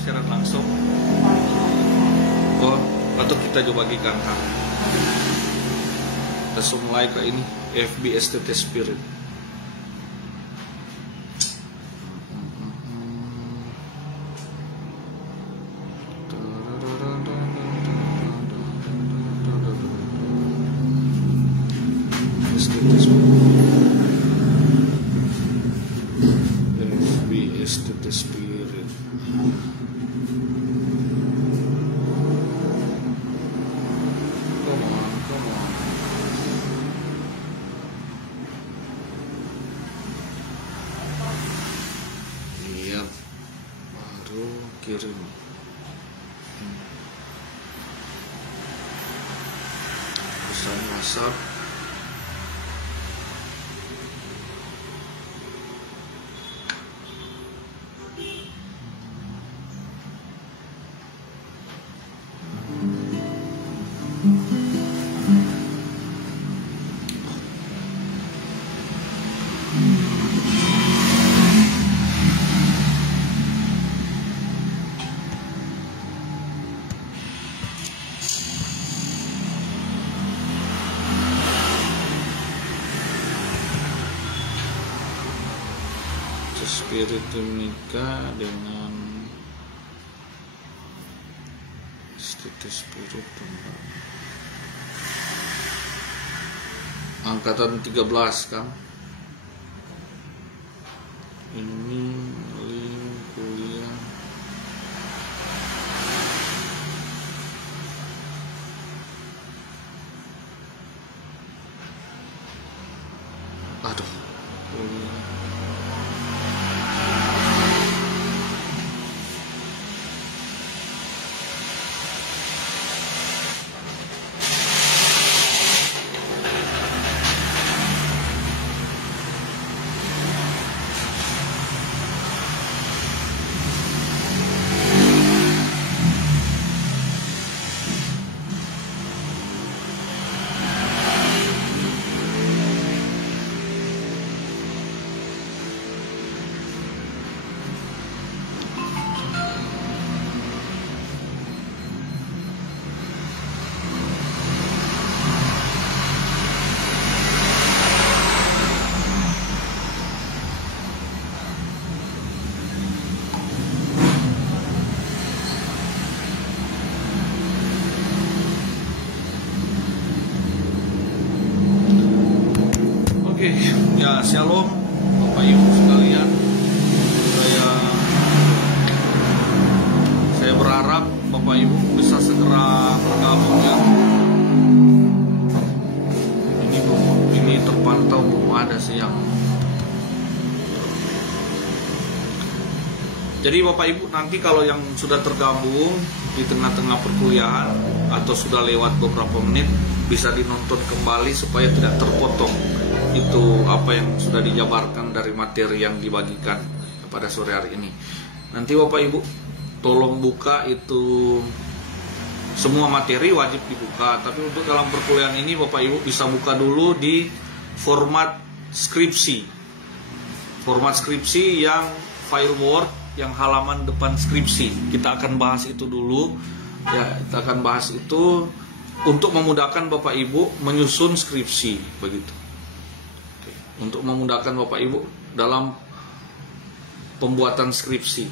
siaran langsung. Oh, atau kita coba bagikan Kang. Kita mulai ke ini FB STT Spirit. FB STT Spirit. Come on. Iya, baru kirim. Pesan WhatsApp. Spirit menikah dengan status spirit angkatan 13 kan. Ini link kuliah. Aduh, kuliah. Oke, ya shalom Bapak Ibu sekalian. Saya berharap Bapak Ibu bisa segera bergabung ya. Ini terpantau belum ada sih yang. Jadi Bapak Ibu nanti kalau yang sudah tergabung di tengah-tengah perkuliahan atau sudah lewat beberapa menit bisa dinonton kembali supaya tidak terpotong itu apa yang sudah dijabarkan dari materi yang dibagikan pada sore hari ini. Nanti Bapak Ibu tolong buka itu, semua materi wajib dibuka, tapi untuk dalam perkuliahan ini Bapak Ibu bisa buka dulu di format skripsi. Format skripsi yang file Word yang halaman depan skripsi. Kita akan bahas itu dulu. Ya, kita akan bahas itu untuk memudahkan Bapak Ibu menyusun skripsi begitu. Untuk memudahkan Bapak Ibu dalam pembuatan skripsi.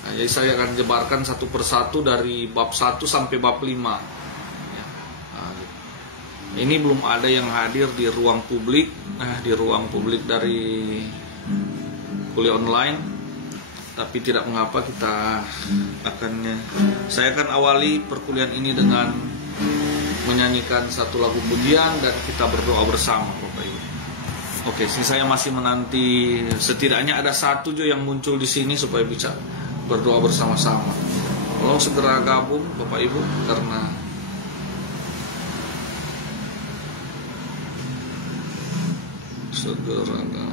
Nah, jadi saya akan jebarkan satu persatu dari bab 1 sampai bab 5 ya. Nah, ini belum ada yang hadir di ruang publik. Di ruang publik dari kuliah online. Tapi tidak mengapa, saya akan awali perkuliahan ini dengan menyanyikan satu lagu pujian dan kita berdoa bersama Bapak Ibu. Oke, saya masih menanti setidaknya ada satu juga yang muncul di sini supaya bisa berdoa bersama-sama. Tolong segera gabung Bapak Ibu karena segera gabung.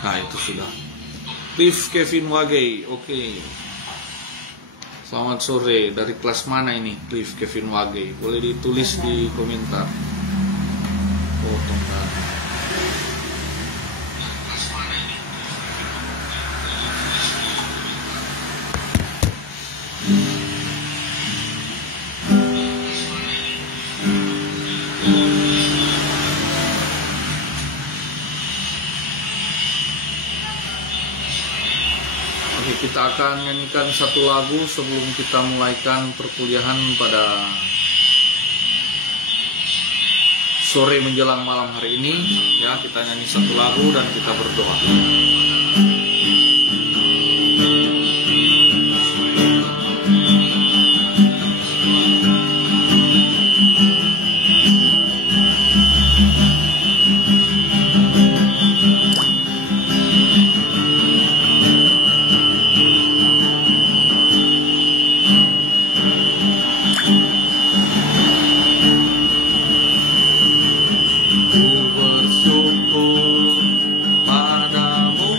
Nah itu sudah. Liv Kevin Wagei, oke. Selamat sore, dari kelas mana ini Liv Kevin Wagei? Boleh ditulis di komentar. Potong dana. Kita akan nyanyikan satu lagu sebelum kita mulaikan perkuliahan pada sore menjelang malam hari ini. Ya, kita nyanyi satu lagu dan kita berdoa. Bersyukur padamu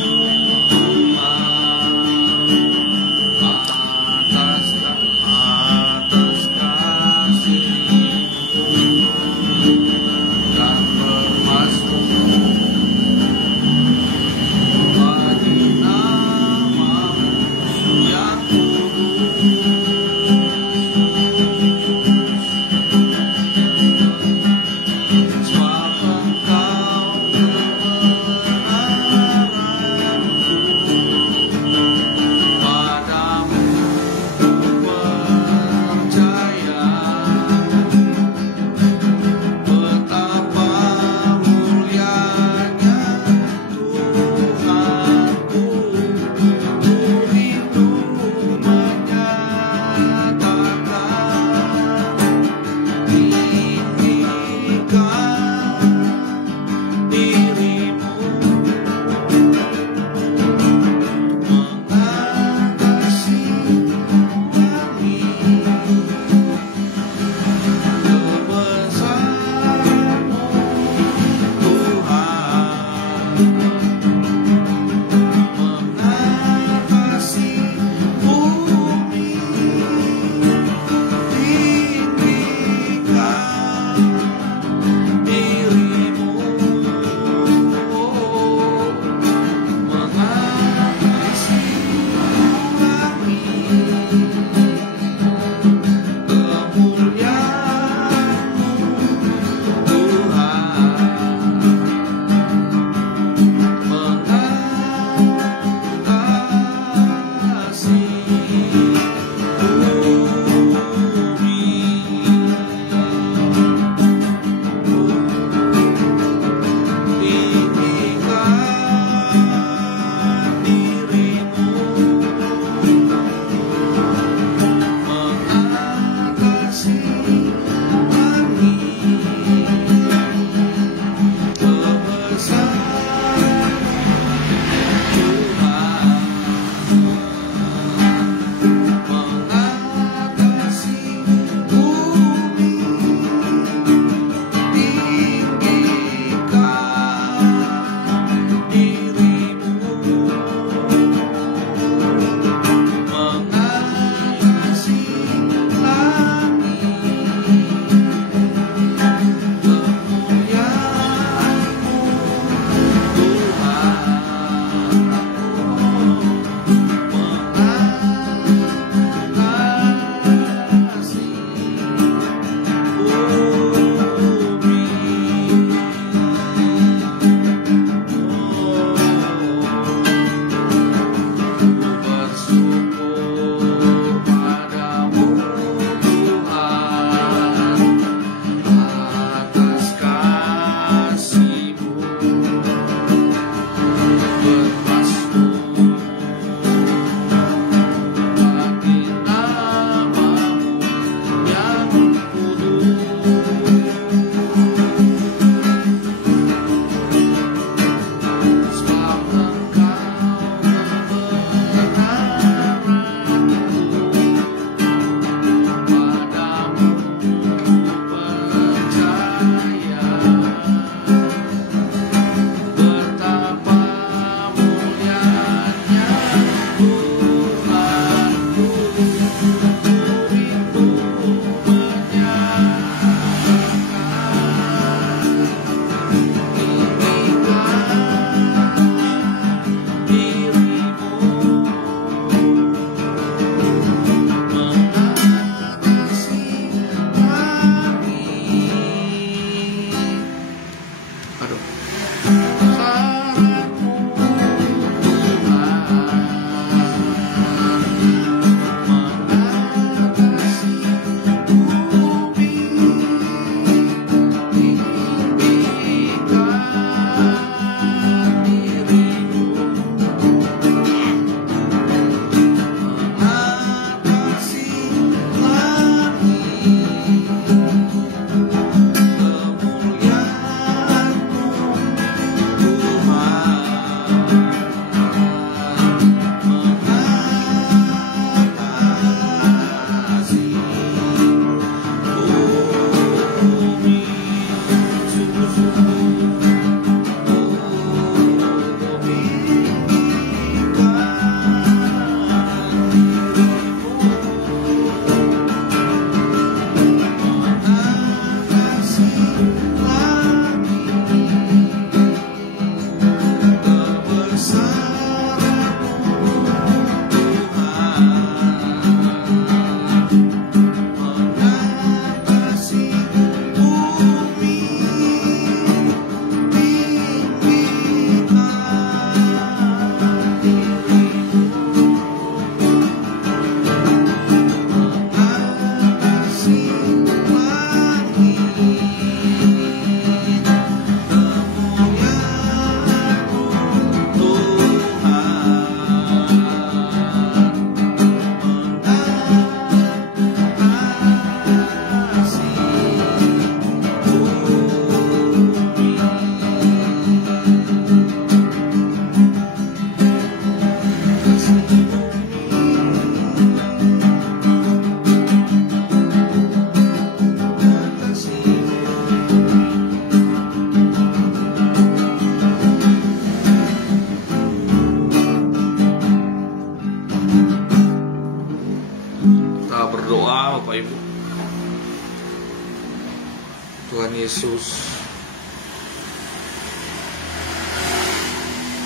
Yesus,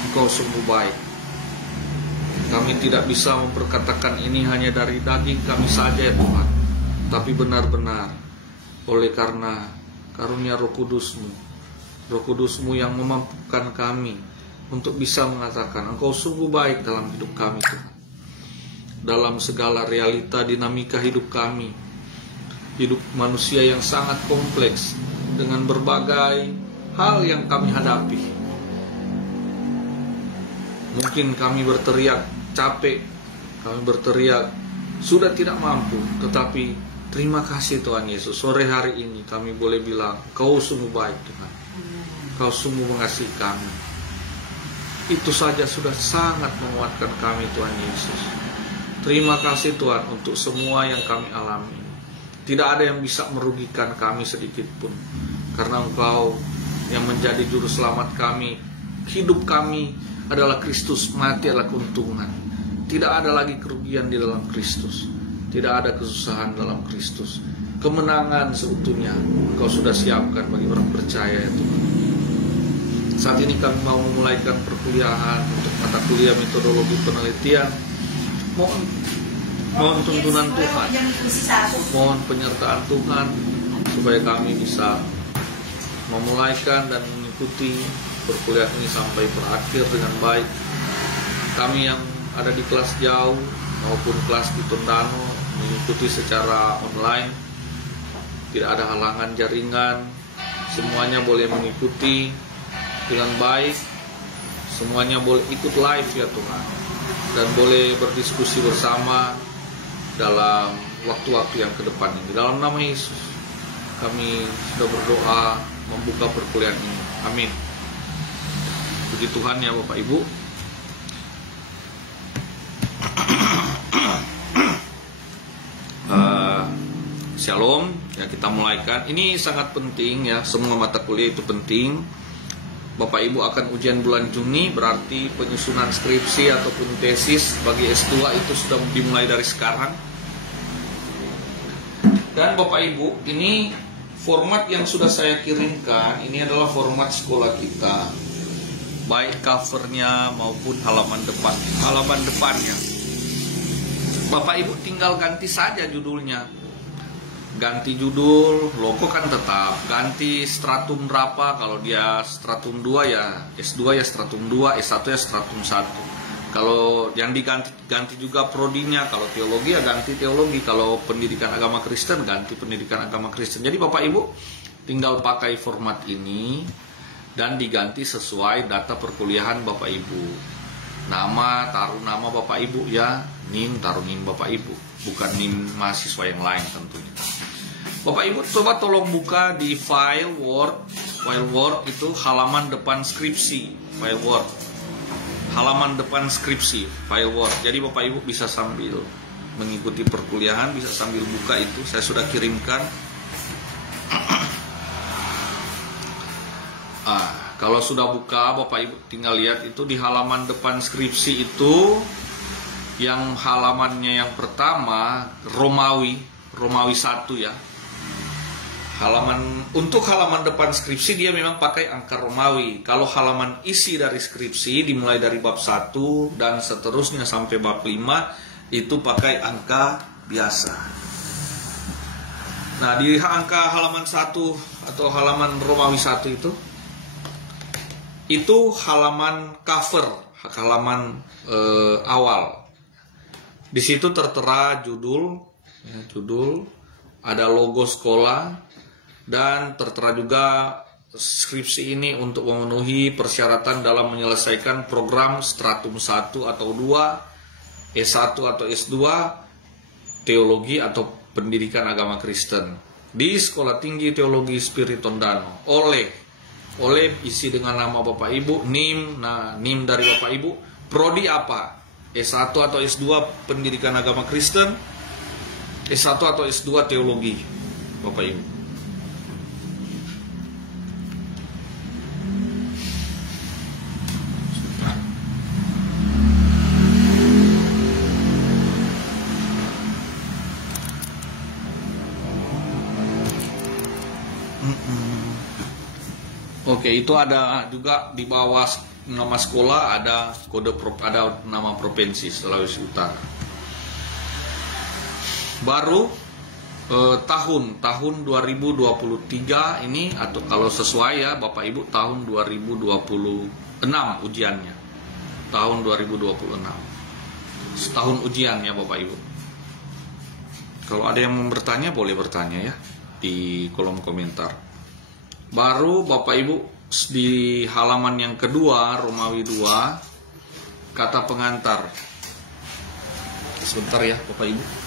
Engkau sungguh baik. Kami tidak bisa memperkatakan ini hanya dari daging kami saja ya Tuhan, tapi benar-benar oleh karena karunia Roh Kudus-Mu, Roh Kudus-Mu yang memampukan kami untuk bisa mengatakan Engkau sungguh baik dalam hidup kami Tuhan. Dalam segala realita dinamika hidup kami, hidup manusia yang sangat kompleks dengan berbagai hal yang kami hadapi. Mungkin kami berteriak capek, kami berteriak sudah tidak mampu, tetapi terima kasih Tuhan Yesus, sore hari ini kami boleh bilang Kau sungguh baik Tuhan, Kau sungguh mengasihi kami. Itu saja sudah sangat menguatkan kami Tuhan Yesus. Terima kasih Tuhan untuk semua yang kami alami. Tidak ada yang bisa merugikan kami sedikit pun, karena Engkau yang menjadi juru selamat kami. Hidup kami adalah Kristus, mati adalah keuntungan. Tidak ada lagi kerugian di dalam Kristus, tidak ada kesusahan dalam Kristus. Kemenangan seutuhnya Engkau sudah siapkan bagi orang percaya ya Tuhan. Saat ini kami mau memulaikan perkuliahan untuk mata kuliah metodologi penelitian. Mohon tuntunan Tuhan, mohon penyertaan Tuhan, supaya kami bisa memulaikan dan mengikuti perkuliahan ini sampai berakhir dengan baik. Kami yang ada di kelas jauh maupun kelas di Tondano mengikuti secara online, tidak ada halangan jaringan, semuanya boleh mengikuti dengan baik, semuanya boleh ikut live ya Tuhan, dan boleh berdiskusi bersama dalam waktu-waktu yang ke depan ini. Dalam nama Yesus kami sudah berdoa membuka perkuliahan ini. Amin. Puji Tuhan ya Bapak Ibu. Shalom ya, kita mulaikan. Ini sangat penting ya, semua mata kuliah itu penting. Bapak Ibu akan ujian bulan Juni, berarti penyusunan skripsi ataupun tesis bagi S2 itu sudah dimulai dari sekarang. Dan Bapak Ibu, ini format yang sudah saya kirimkan, ini adalah format sekolah kita, baik covernya maupun halaman depannya. Bapak Ibu tinggal ganti saja judulnya. Ganti judul, logo kan tetap, ganti stratum berapa, kalau dia stratum 2 ya S2 ya stratum 2, S1 ya stratum 1. Kalau yang diganti juga prodinya, kalau teologi ya ganti teologi, kalau pendidikan agama Kristen ganti pendidikan agama Kristen. Jadi Bapak Ibu tinggal pakai format ini dan diganti sesuai data perkuliahan Bapak Ibu. Nama, taruh nama Bapak Ibu ya, NIM taruh NIM Bapak Ibu, bukan NIM mahasiswa yang lain tentunya. Bapak Ibu coba tolong buka di file Word itu halaman depan skripsi, file Word, halaman depan skripsi, file Word. Jadi Bapak Ibu bisa sambil mengikuti perkuliahan, bisa sambil buka itu, saya sudah kirimkan. Kalau sudah buka, Bapak Ibu tinggal lihat itu di halaman depan skripsi itu, yang halamannya yang pertama Romawi 1 ya. Untuk halaman depan skripsi dia memang pakai angka Romawi. Kalau halaman isi dari skripsi dimulai dari bab 1 dan seterusnya sampai bab 5 itu pakai angka biasa. Nah, di angka halaman 1 atau halaman Romawi 1 itu halaman cover, halaman awal. Di situ tertera judul, ada logo sekolah, dan tertera juga skripsi ini untuk memenuhi persyaratan dalam menyelesaikan program stratum 1 atau 2, S1 atau S2, teologi atau pendidikan agama Kristen di Sekolah Tinggi Teologi Spirit Tondano oleh isi dengan nama Bapak Ibu, NIM, NIM dari Bapak Ibu, prodi apa? S1 atau S2 pendidikan agama Kristen, S1 atau S2 teologi, Bapak Ibu. Oke, itu ada juga di bawah nama sekolah ada ada nama provinsi Sulawesi Utara. Baru tahun 2023 ini, atau kalau sesuai ya Bapak Ibu, tahun 2026 ujiannya. Tahun 2026. Setahun ujian ya Bapak Ibu. Kalau ada yang mau bertanya boleh bertanya ya di kolom komentar. Baru Bapak Ibu di halaman yang kedua, Romawi 2, kata pengantar. Sebentar ya Bapak Ibu.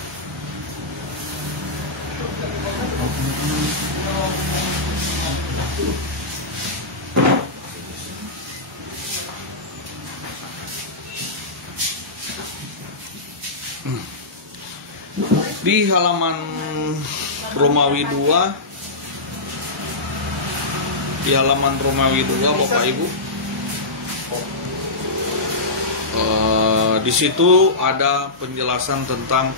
Di halaman Romawi 2, di halaman Romawi 2 Bapak Ibu, di situ ada penjelasan tentang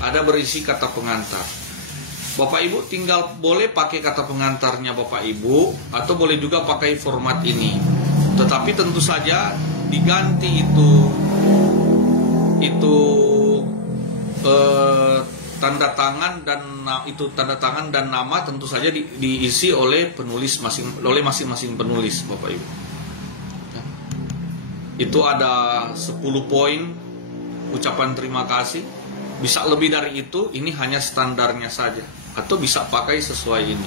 ada berisi kata pengantar. Bapak Ibu tinggal boleh pakai kata pengantarnya Bapak Ibu, atau boleh juga pakai format ini. Tetapi tentu saja diganti tanda tangan dan nama tentu saja diisi oleh masing-masing penulis Bapak Ibu. Itu ada 10 poin ucapan terima kasih. Bisa lebih dari itu, ini hanya standarnya saja, atau bisa pakai sesuai ini.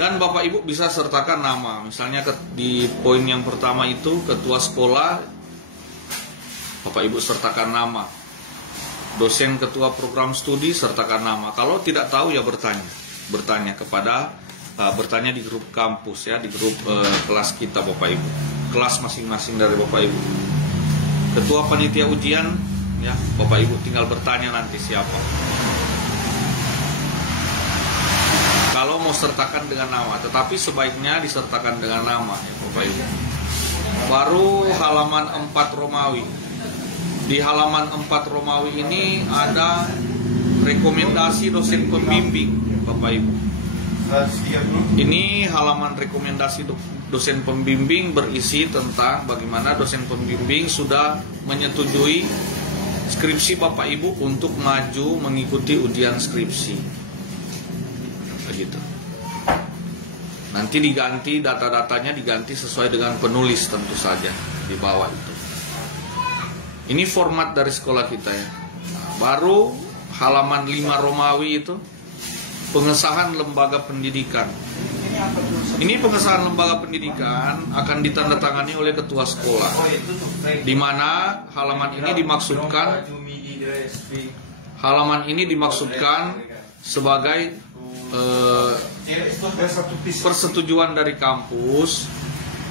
Dan Bapak Ibu bisa sertakan nama. Misalnya di poin yang pertama itu ketua sekolah, Bapak Ibu sertakan nama. Dosen ketua program studi sertakan nama. Kalau tidak tahu ya bertanya di grup kampus ya, di grup kelas kita Bapak Ibu, kelas masing-masing dari Bapak Ibu. Ketua panitia ujian ya, Bapak Ibu tinggal bertanya nanti siapa. Kalau mau sertakan dengan nama, tetapi sebaiknya disertakan dengan nama ya Bapak Ibu. Baru halaman 4 Romawi. Di halaman 4 Romawi ini ada rekomendasi dosen pembimbing Bapak Ibu. Ini halaman rekomendasi dosen pembimbing berisi tentang bagaimana dosen pembimbing sudah menyetujui skripsi Bapak Ibu untuk maju mengikuti ujian skripsi. Begitu. Nanti diganti, data-datanya diganti sesuai dengan penulis tentu saja di bawah itu. Ini format dari sekolah kita ya. Baru halaman 5 Romawi itu pengesahan lembaga pendidikan. Ini pengesahan lembaga pendidikan akan ditandatangani oleh ketua sekolah. Di mana halaman ini dimaksudkan sebagai persetujuan dari kampus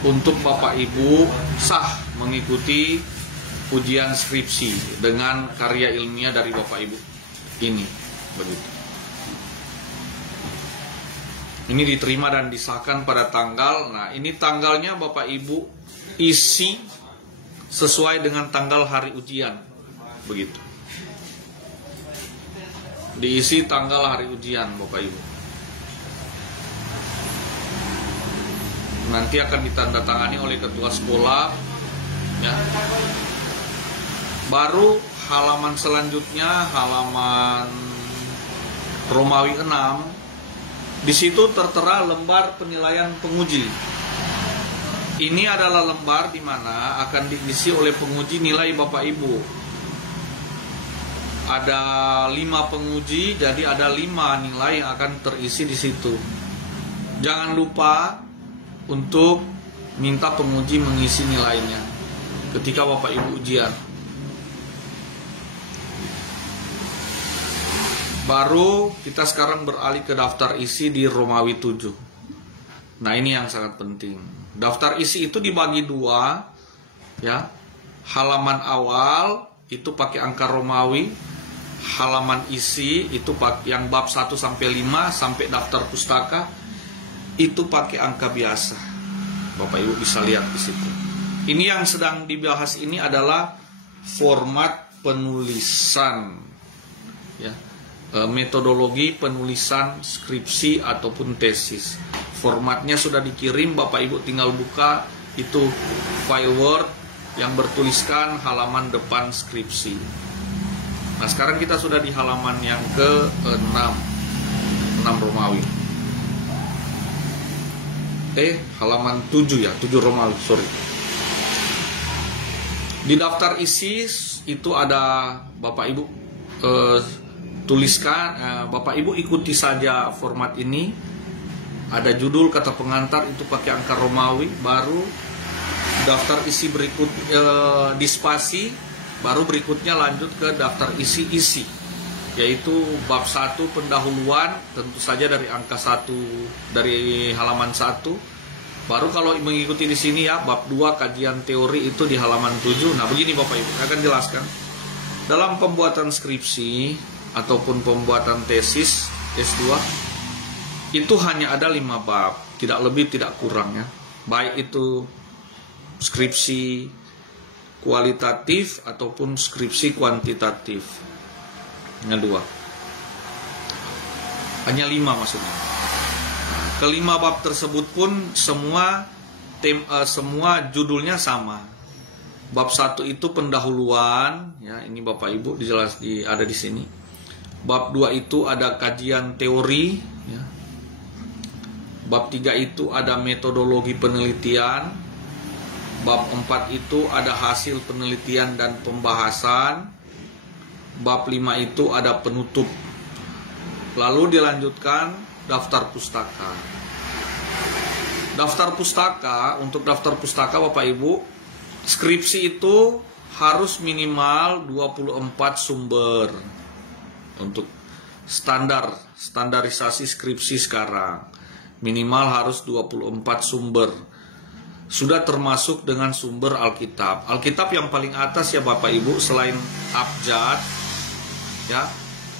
untuk Bapak Ibu sah mengikuti ujian skripsi dengan karya ilmiah dari Bapak Ibu ini, begitu. Ini diterima dan disahkan pada tanggal. Nah, ini tanggalnya Bapak Ibu isi sesuai dengan tanggal hari ujian, begitu. Diisi tanggal hari ujian Bapak Ibu. Nanti akan ditandatangani oleh ketua sekolah ya. Baru halaman selanjutnya, halaman Romawi 6, di situ tertera lembar penilaian penguji. Ini adalah lembar di mana akan diisi oleh penguji nilai Bapak Ibu. Ada 5 penguji, jadi ada 5 nilai yang akan terisi di situ. Jangan lupa untuk minta penguji mengisi nilainya ketika Bapak Ibu ujian. Baru kita sekarang beralih ke daftar isi di Romawi 7. Nah, ini yang sangat penting. Daftar isi itu dibagi 2 ya. Halaman awal itu pakai angka Romawi. Halaman isi itu yang bab 1 sampai 5 sampai daftar pustaka itu pakai angka biasa. Bapak Ibu bisa lihat di situ. Ini yang sedang dibahas ini adalah format penulisan ya. metodologi penulisan skripsi ataupun tesis. Formatnya sudah dikirim, Bapak Ibu tinggal buka itu file Word yang bertuliskan halaman depan skripsi. Nah, sekarang kita sudah di halaman yang ke-6 Romawi. Halaman 7 ya, 7 Romawi, sorry. Di daftar isi itu ada Bapak Ibu tuliskan, Bapak Ibu ikuti saja format ini. Ada judul, kata pengantar itu pakai angka Romawi, baru daftar isi berikut di spasi, baru berikutnya lanjut ke daftar isi-isi, yaitu bab 1 pendahuluan, tentu saja dari angka 1 dari halaman 1. Baru kalau mengikuti di sini ya, bab 2 kajian teori itu di halaman 7. Nah, begini Bapak Ibu, saya akan jelaskan. Dalam pembuatan skripsi ataupun pembuatan tesis S2 itu hanya ada 5 bab, tidak lebih tidak kurang ya. Baik itu skripsi kualitatif ataupun skripsi kuantitatif. Hanya 2. Hanya 5 maksudnya. Kelima bab tersebut pun semua judulnya sama. Bab 1 itu pendahuluan, ya, ini Bapak Ibu ada di sini. Bab 2 itu ada kajian teori, ya. Bab 3 itu ada metodologi penelitian. Bab 4 itu ada hasil penelitian dan pembahasan. Bab 5 itu ada penutup. Lalu dilanjutkan daftar pustaka. Daftar pustaka, untuk daftar pustaka Bapak Ibu, skripsi itu harus minimal 24 sumber. Untuk standarisasi skripsi sekarang minimal harus 24 sumber. Sudah termasuk dengan sumber Alkitab. Alkitab yang paling atas ya Bapak Ibu, selain abjad ya,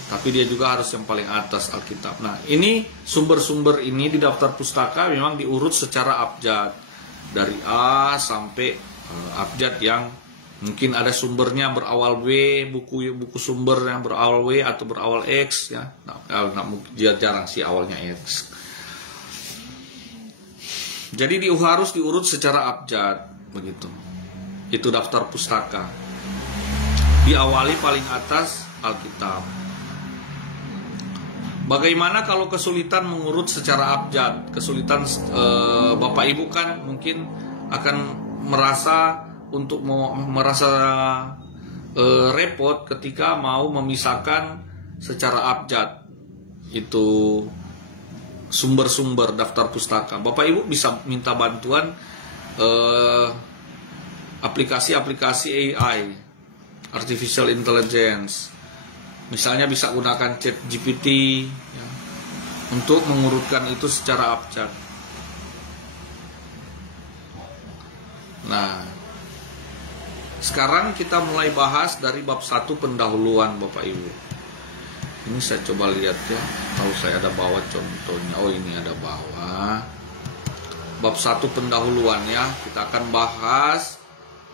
tapi dia juga harus yang paling atas Alkitab. Nah, ini sumber-sumber ini di daftar pustaka memang diurut secara abjad, dari A sampai abjad yang mungkin ada sumbernya berawal W, buku sumber yang berawal W atau berawal X ya. Nah, jarang sih awalnya X. Jadi harus diurut secara abjad begitu. Itu daftar pustaka. Diawali paling atas Alkitab. Bagaimana kalau kesulitan mengurut secara abjad? Kesulitan Bapak Ibu kan mungkin akan merasa repot ketika mau memisahkan secara abjad itu sumber-sumber daftar pustaka. Bapak Ibu bisa minta bantuan aplikasi-aplikasi AI, artificial intelligence. Misalnya bisa gunakan ChatGPT ya, untuk mengurutkan itu secara abjad. Nah, sekarang kita mulai bahas dari bab 1 pendahuluan Bapak Ibu. Ini saya coba lihat ya, kalau saya ada bawa contohnya. Oh, ini ada bawa bab 1 pendahuluan ya. Kita akan bahas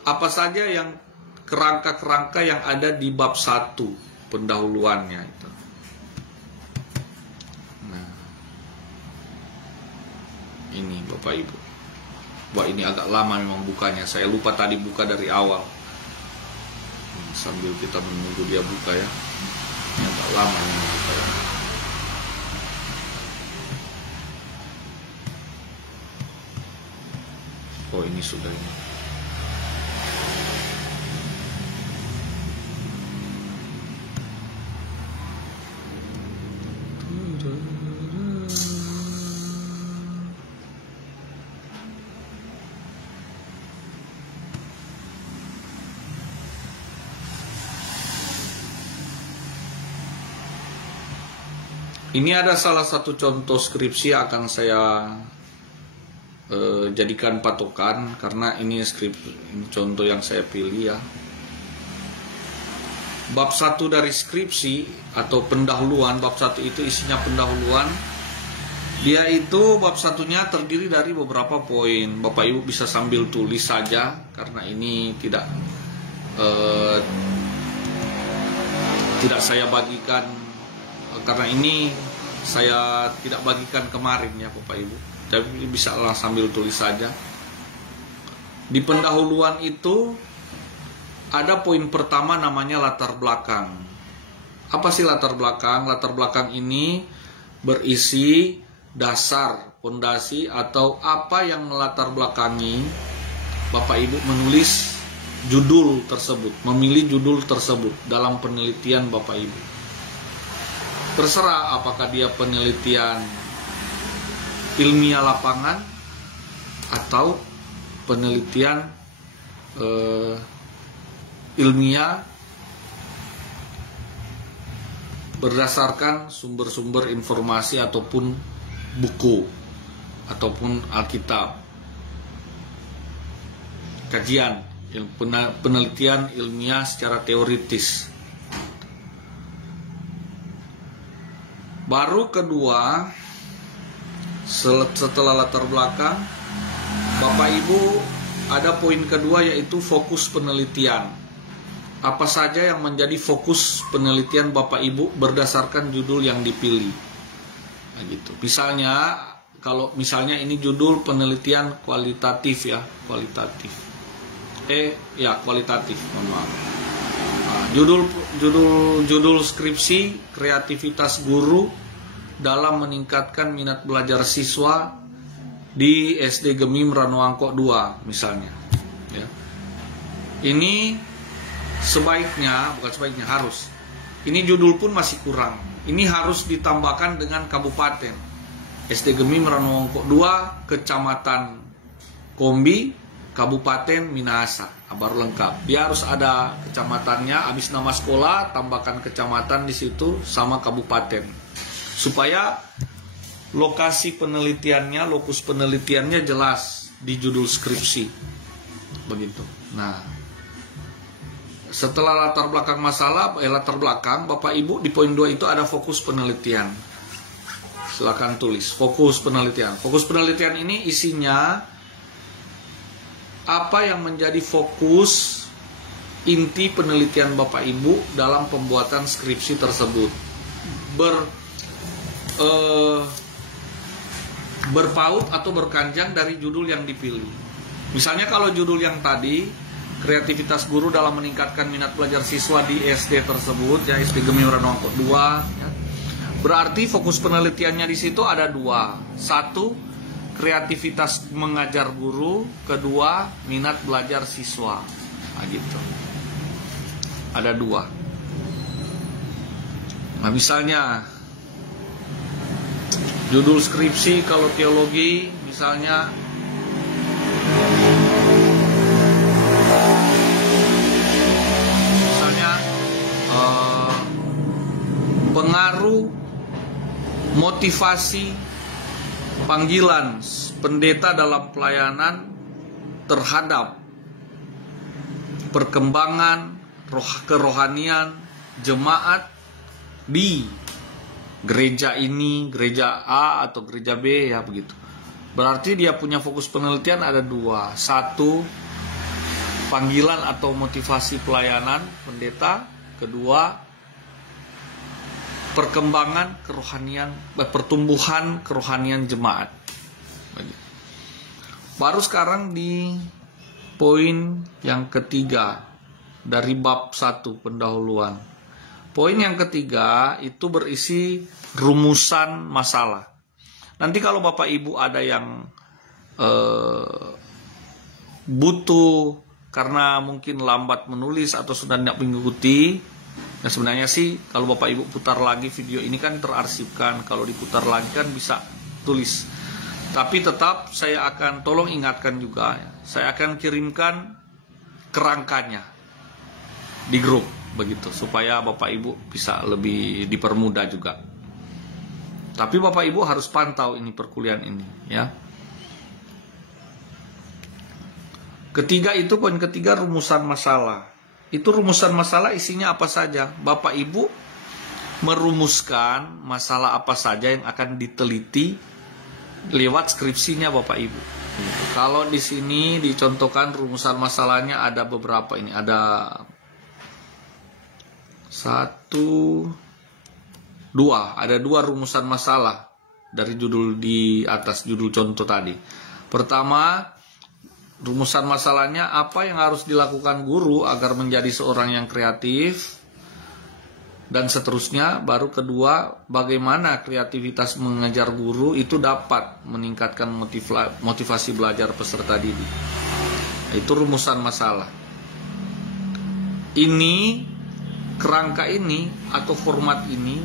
apa saja yang kerangka-kerangka yang ada di bab 1 pendahuluannya itu. Nah, ini Bapak Ibu. Wah, ini agak lama memang bukanya. Saya lupa tadi buka dari awal. Sambil kita menunggu dia buka ya. Ini agak lama memang bukanya. Oh, ini sudah ini. Ini ada salah satu contoh skripsi yang akan saya jadikan patokan, karena ini contoh yang saya pilih ya. Bab 1 dari skripsi atau pendahuluan, bab 1 itu isinya pendahuluan. Dia itu bab 1-nya terdiri dari beberapa poin. Bapak Ibu bisa sambil tulis saja, karena ini tidak saya bagikan karena ini saya tidak bagikan kemarin ya Bapak Ibu, tapi bisa lah sambil tulis saja. Di pendahuluan itu ada poin pertama namanya latar belakang. Apa sih latar belakang? Latar belakang ini berisi dasar, fondasi atau apa yang melatar belakangi Bapak Ibu menulis judul tersebut, memilih judul tersebut dalam penelitian Bapak Ibu. Terserah apakah dia penelitian ilmiah lapangan atau penelitian ilmiah berdasarkan sumber-sumber informasi ataupun buku ataupun Alkitab, kajian penelitian ilmiah secara teoritis. Baru kedua, setelah latar belakang, Bapak Ibu ada poin kedua yaitu fokus penelitian. Apa saja yang menjadi fokus penelitian Bapak Ibu berdasarkan judul yang dipilih. Nah, gitu. Misalnya, kalau misalnya ini judul penelitian kualitatif ya, kualitatif. Kualitatif, mohon maaf. Nah, judul skripsi kreativitas guru dalam meningkatkan minat belajar siswa di SD Gemim Ranuangkok 2 misalnya. Ya. Ini sebaiknya, bukan sebaiknya, harus. Ini judul pun masih kurang. Ini harus ditambahkan dengan kabupaten. SD Gemim Ranuangkok 2, Kecamatan Kombi, Kabupaten Minahasa. Baru lengkap. Dia harus ada kecamatannya, habis nama sekolah, tambahkan kecamatan di situ sama kabupaten. Supaya lokasi penelitiannya, lokus penelitiannya jelas di judul skripsi. Begitu. Nah, setelah latar belakang latar belakang, Bapak Ibu di poin 2 itu ada fokus penelitian. Silakan tulis, fokus penelitian. Fokus penelitian ini isinya apa yang menjadi fokus inti penelitian Bapak Ibu dalam pembuatan skripsi tersebut. Berpaut atau berkanjang dari judul yang dipilih. Misalnya kalau judul yang tadi, kreativitas guru dalam meningkatkan minat belajar siswa di SD tersebut, ya SD Gemim Ranuangkok 2, ya. Berarti fokus penelitiannya di situ ada dua. Satu, kreativitas mengajar guru. Kedua, minat belajar siswa. Nah, gitu. Ada dua. Nah, misalnya judul skripsi kalau teologi misalnya pengaruh motivasi panggilan pendeta dalam pelayanan terhadap perkembangan kerohanian jemaat di gereja ini, gereja A atau gereja B, ya begitu. Berarti dia punya fokus penelitian ada dua. Satu, panggilan atau motivasi pelayanan pendeta. Kedua, perkembangan kerohanian, pertumbuhan kerohanian jemaat. Baru sekarang di poin yang ketiga dari bab 1 pendahuluan. Poin yang ketiga itu berisi rumusan masalah. Nanti kalau Bapak Ibu ada yang butuh karena mungkin lambat menulis atau sudah tidak mengikuti, nah sebenarnya sih kalau Bapak Ibu putar lagi video ini kan terarsipkan. Kalau diputar lagi kan bisa tulis. Tapi tetap saya akan tolong ingatkan juga, saya akan kirimkan kerangkanya di grup begitu supaya Bapak Ibu bisa lebih dipermudah juga. Tapi Bapak Ibu harus pantau ini perkuliahan ini, ya. Ketiga itu poin ketiga, rumusan masalah. Itu rumusan masalah isinya apa saja? Bapak Ibu merumuskan masalah apa saja yang akan diteliti lewat skripsinya Bapak Ibu. Kalau di sini dicontohkan rumusan masalahnya ada beberapa ini. Ada 1, 2, Ada dua rumusan masalah dari judul di atas, judul contoh tadi. Pertama, rumusan masalahnya apa yang harus dilakukan guru agar menjadi seorang yang kreatif, dan seterusnya. Baru kedua, bagaimana kreativitas mengajar guru itu dapat meningkatkan motivasi belajar peserta didik. Itu rumusan masalah. Ini, kerangka ini atau format ini,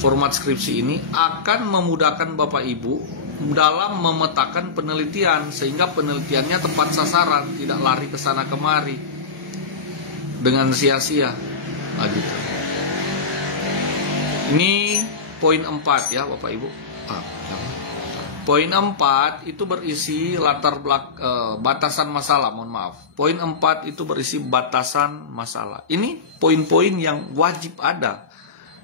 format skripsi ini akan memudahkan Bapak Ibu dalam memetakan penelitian, sehingga penelitiannya tepat sasaran, tidak lari ke sana kemari dengan sia-sia. Nah, gitu. Ini poin 4 ya Bapak Ibu. Poin 4 itu berisi batasan masalah, mohon maaf. Poin 4 itu berisi batasan masalah. Ini poin-poin yang wajib ada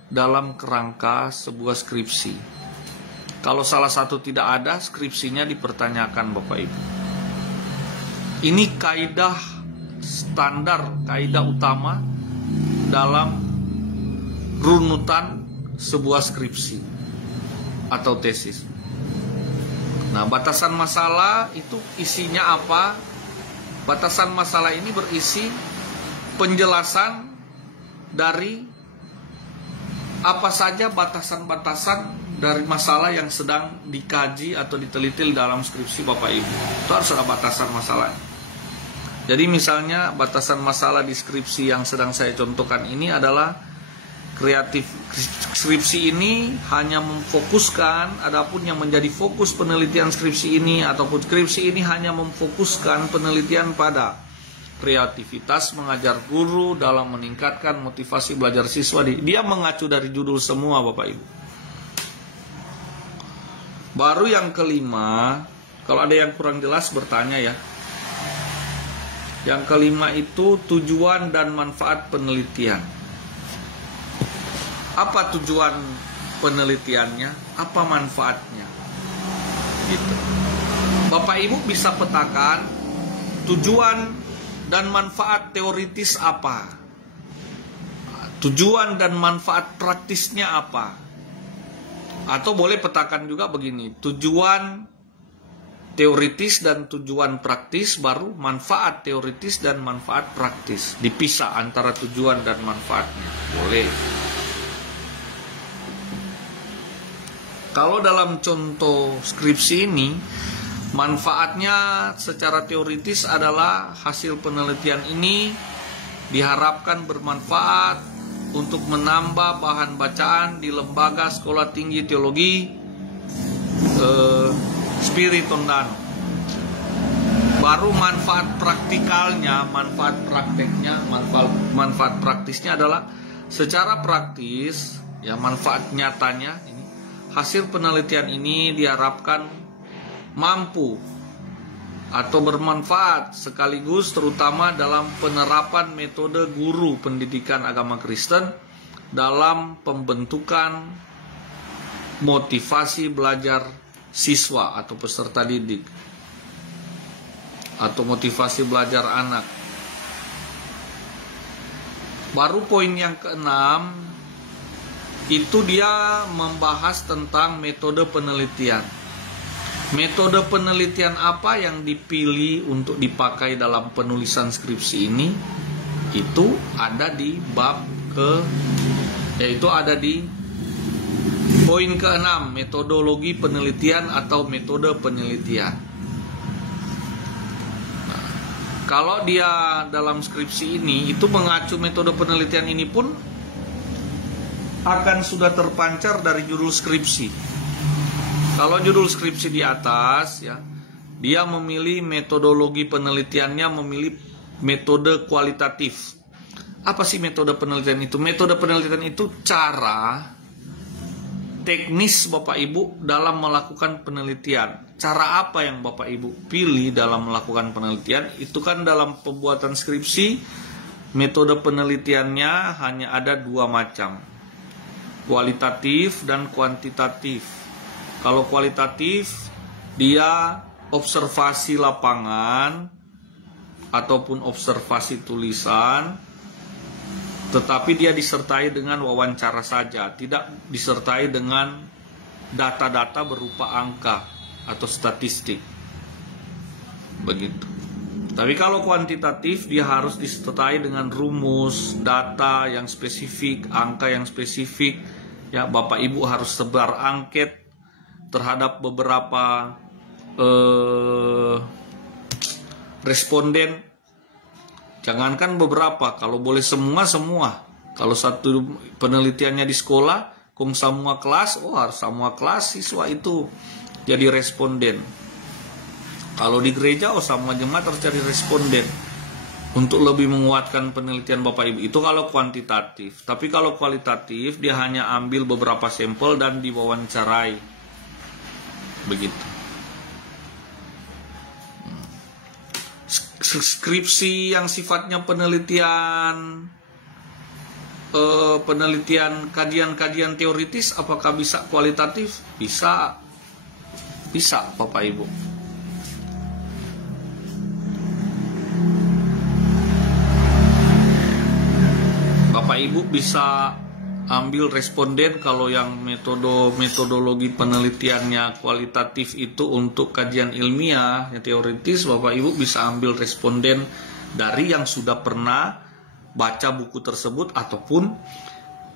dalam kerangka sebuah skripsi. Kalau salah satu tidak ada, skripsinya dipertanyakan Bapak Ibu. Ini kaidah standar, kaidah utama dalam runutan sebuah skripsi atau tesis. Nah, batasan masalah itu isinya apa? Batasan masalah ini berisi penjelasan dari apa saja batasan-batasan dari masalah yang sedang dikaji atau diteliti dalam skripsi Bapak Ibu. Itu harus ada batasan masalahnya. Jadi misalnya batasan masalah di skripsi yang sedang saya contohkan ini adalah skripsi ini hanya memfokuskan, adapun yang menjadi fokus penelitian skripsi ini ataupun skripsi ini hanya memfokuskan penelitian pada kreativitas mengajar guru dalam meningkatkan motivasi belajar siswa. Dia mengacu dari judul semua Bapak Ibu. Baru yang kelima, kalau ada yang kurang jelas bertanya ya. Yang kelima itu tujuan dan manfaat penelitian. Apa tujuan penelitiannya? Apa manfaatnya? Gitu. Bapak Ibu bisa petakan tujuan dan manfaat teoritis apa? Tujuan dan manfaat praktisnya apa? Atau boleh petakan juga begini, tujuan teoritis dan tujuan praktis, baru manfaat teoritis dan manfaat praktis. Dipisah antara tujuan dan manfaatnya. Boleh. Kalau dalam contoh skripsi ini, manfaatnya secara teoritis adalah hasil penelitian ini diharapkan bermanfaat untuk menambah bahan bacaan di lembaga sekolah tinggi teologi Spiri Tondano. Baru manfaat praktikalnya, manfaat prakteknya, manfaat praktisnya adalah secara praktis, ya manfaat nyatanya ini. Hasil penelitian ini diharapkan mampu atau bermanfaat sekaligus terutama dalam penerapan metode guru pendidikan agama Kristen dalam pembentukan motivasi belajar siswa atau peserta didik atau motivasi belajar anak. Baru poin yang keenam itu dia membahas tentang metode penelitian. Metode penelitian apa yang dipilih untuk dipakai dalam penulisan skripsi ini? Itu ada di yaitu ada di poin ke-6, metodologi penelitian atau metode penelitian. Nah, kalau dia dalam skripsi ini itu mengacu metode penelitian ini pun akan sudah terpancar dari judul skripsi. Kalau judul skripsi di atas ya, dia memilih metodologi penelitiannya, memilih metode kualitatif. Apa sih metode penelitian itu? Metode penelitian itu cara teknis Bapak Ibu dalam melakukan penelitian. Cara apa yang Bapak Ibu pilih dalam melakukan penelitian? Itu kan dalam pembuatan skripsi, metode penelitiannya hanya ada dua macam, kualitatif dan kuantitatif. Kalau kualitatif, dia observasi lapangan ataupun observasi tulisan Tetapi dia disertai dengan wawancara saja, tidak disertai dengan data-data berupa angka atau statistik. Begitu. Tapi kalau kuantitatif dia harus disertai dengan rumus, data yang spesifik, angka yang spesifik. Ya, Bapak Ibu harus sebar angket terhadap beberapa responden. Jangankan beberapa, kalau boleh semua. Kalau satu penelitiannya di sekolah, kong semua kelas, harus semua kelas siswa itu jadi responden. Kalau di gereja, semua jemaat harus jadi responden untuk lebih menguatkan penelitian Bapak Ibu. Itu kalau kuantitatif. Tapi kalau kualitatif, dia hanya ambil beberapa sampel dan diwawancarai. Begitu. Skripsi yang sifatnya penelitian kajian teoritis, apakah bisa kualitatif? Bisa Bapak Ibu. Bapak Ibu bisa ambil responden kalau yang metodologi penelitiannya kualitatif itu untuk kajian ilmiah, yang teoritis, Bapak Ibu bisa ambil responden dari yang sudah pernah baca buku tersebut ataupun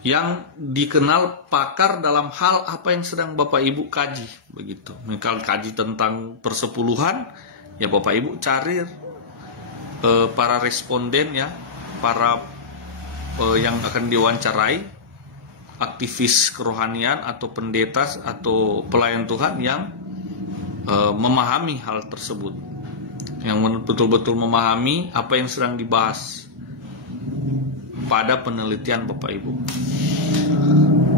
yang dikenal pakar dalam hal apa yang sedang Bapak Ibu kaji. Begitu. Misal kaji tentang persepuluhan, ya Bapak Ibu cari para responden, ya, para yang akan diwawancarai, aktivis kerohanian atau pendeta atau pelayan Tuhan yang memahami hal tersebut, yang betul-betul memahami apa yang sedang dibahas pada penelitian Bapak Ibu.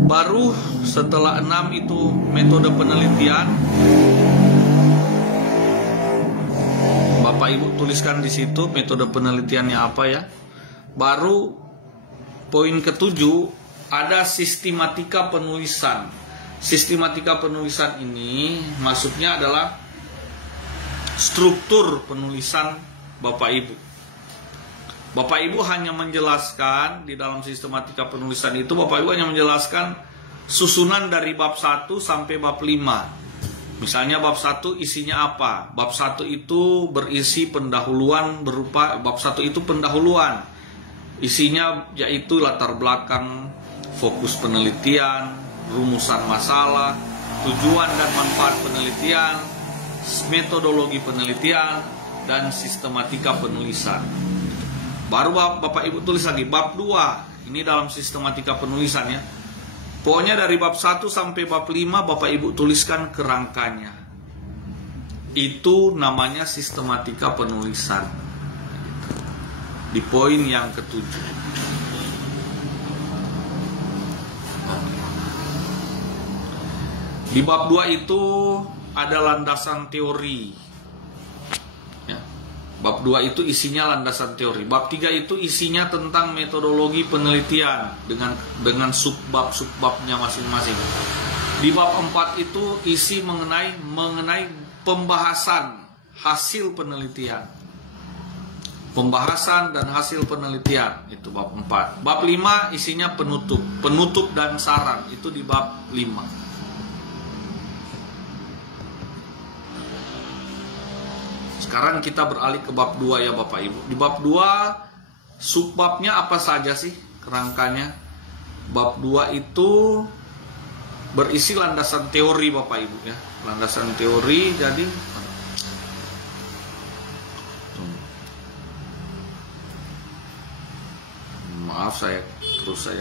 Baru setelah 6 itu metode penelitian, Bapak Ibu tuliskan di situ metode penelitiannya apa, ya. Baru poin ke-7 ada sistematika penulisan. Sistematika penulisan ini maksudnya adalah struktur penulisan Bapak Ibu. Bapak Ibu hanya menjelaskan di dalam sistematika penulisan itu, Bapak Ibu hanya menjelaskan susunan dari bab 1 sampai bab 5. Misalnya bab 1 isinya apa? Bab 1 itu berisi pendahuluan berupa bab 1 itu pendahuluan. Isinya yaitu latar belakang, fokus penelitian, rumusan masalah, tujuan dan manfaat penelitian, metodologi penelitian, dan sistematika penulisan. Baru Bapak Ibu tulis lagi bab 2. Ini dalam sistematika penulisan, ya. Pokoknya dari bab 1 sampai bab 5 Bapak Ibu tuliskan kerangkanya. Itu namanya sistematika penulisan. Di poin yang ke-7. Di bab 2 itu ada landasan teori. Ya. Bab 2 itu isinya landasan teori. Bab 3 itu isinya tentang metodologi penelitian dengan subbab-subbabnya masing-masing. Di bab 4 itu isi mengenai pembahasan hasil penelitian. Pembahasan dan hasil penelitian, itu bab 4. Bab 5 isinya penutup dan saran, itu di bab 5. Sekarang kita beralih ke bab 2, ya Bapak Ibu. Di bab 2 subbabnya apa saja sih kerangkanya? Bab 2 itu berisi landasan teori Bapak Ibu, ya. Landasan teori, jadi maaf saya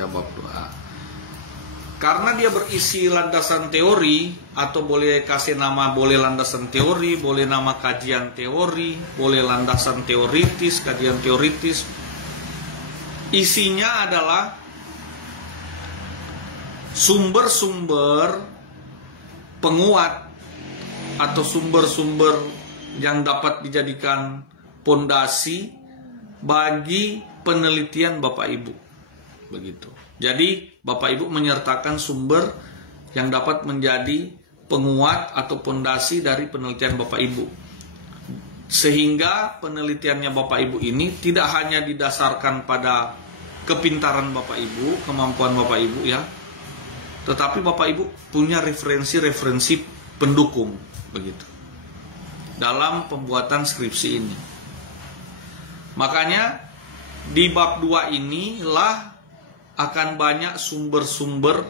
bab 2. Karena dia berisi landasan teori, atau boleh kasih nama, boleh landasan teori, boleh nama kajian teori, boleh landasan teoritis, kajian teoritis. Isinya adalah sumber-sumber penguat atau sumber-sumber yang dapat dijadikan pondasi bagi penelitian Bapak Ibu. Begitu. Jadi Bapak Ibu menyertakan sumber yang dapat menjadi penguat atau pondasi dari penelitian Bapak Ibu. Sehingga penelitiannya Bapak Ibu ini tidak hanya didasarkan pada kepintaran Bapak Ibu, kemampuan Bapak Ibu ya. Tetapi Bapak Ibu punya referensi pendukung begitu dalam pembuatan skripsi ini. Makanya di bab 2 inilah akan banyak sumber-sumber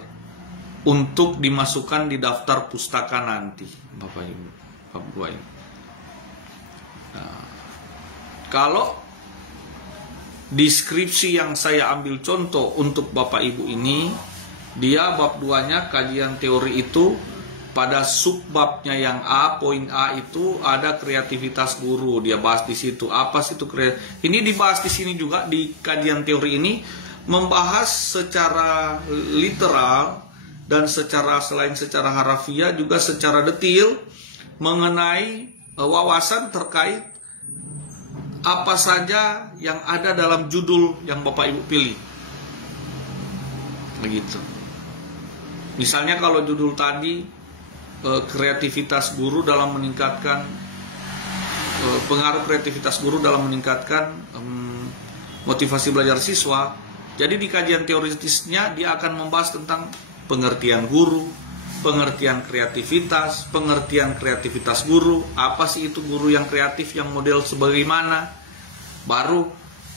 untuk dimasukkan di daftar pustaka nanti, Bapak Ibu. Bab 2 ini. Nah, kalau di skripsi yang saya ambil contoh untuk Bapak Ibu ini, dia bab 2-nya kajian teori itu pada subbabnya yang A, poin A itu ada kreativitas guru. Dia bahas di situ. Apa sih itu kreativitas? Ini dibahas di sini juga di kajian teori ini, membahas secara literal dan selain secara harafiah juga secara detail mengenai wawasan terkait apa saja yang ada dalam judul yang Bapak Ibu pilih. Begitu. Misalnya kalau judul tadi kreativitas guru dalam meningkatkan pengaruh kreativitas guru dalam meningkatkan motivasi belajar siswa. Jadi di kajian teoritisnya dia akan membahas tentang pengertian guru, pengertian kreativitas guru, apa sih itu guru yang kreatif, yang model sebagaimana, baru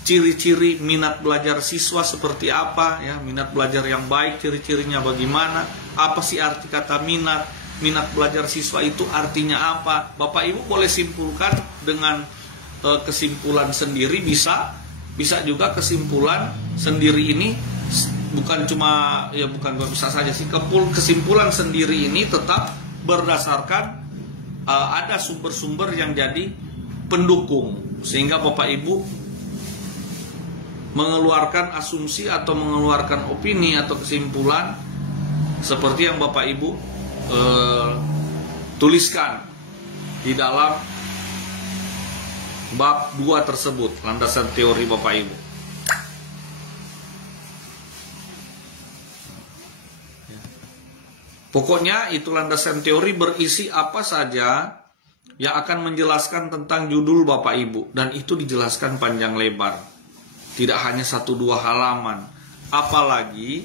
ciri-ciri minat belajar siswa seperti apa, ya, minat belajar yang baik, ciri-cirinya bagaimana, apa sih arti kata minat belajar siswa itu artinya apa. Bapak Ibu boleh simpulkan dengan kesimpulan sendiri, bisa juga kesimpulan sendiri ini bukan bisa saja sih, kesimpulan sendiri ini tetap berdasarkan ada sumber-sumber yang jadi pendukung, sehingga Bapak Ibu mengeluarkan asumsi atau mengeluarkan opini atau kesimpulan seperti yang Bapak Ibu tuliskan di dalam bab 2 tersebut, landasan teori Bapak Ibu. Pokoknya itu landasan teori berisi apa saja yang akan menjelaskan tentang judul Bapak Ibu, dan itu dijelaskan panjang lebar, tidak hanya 1-2 halaman. Apalagi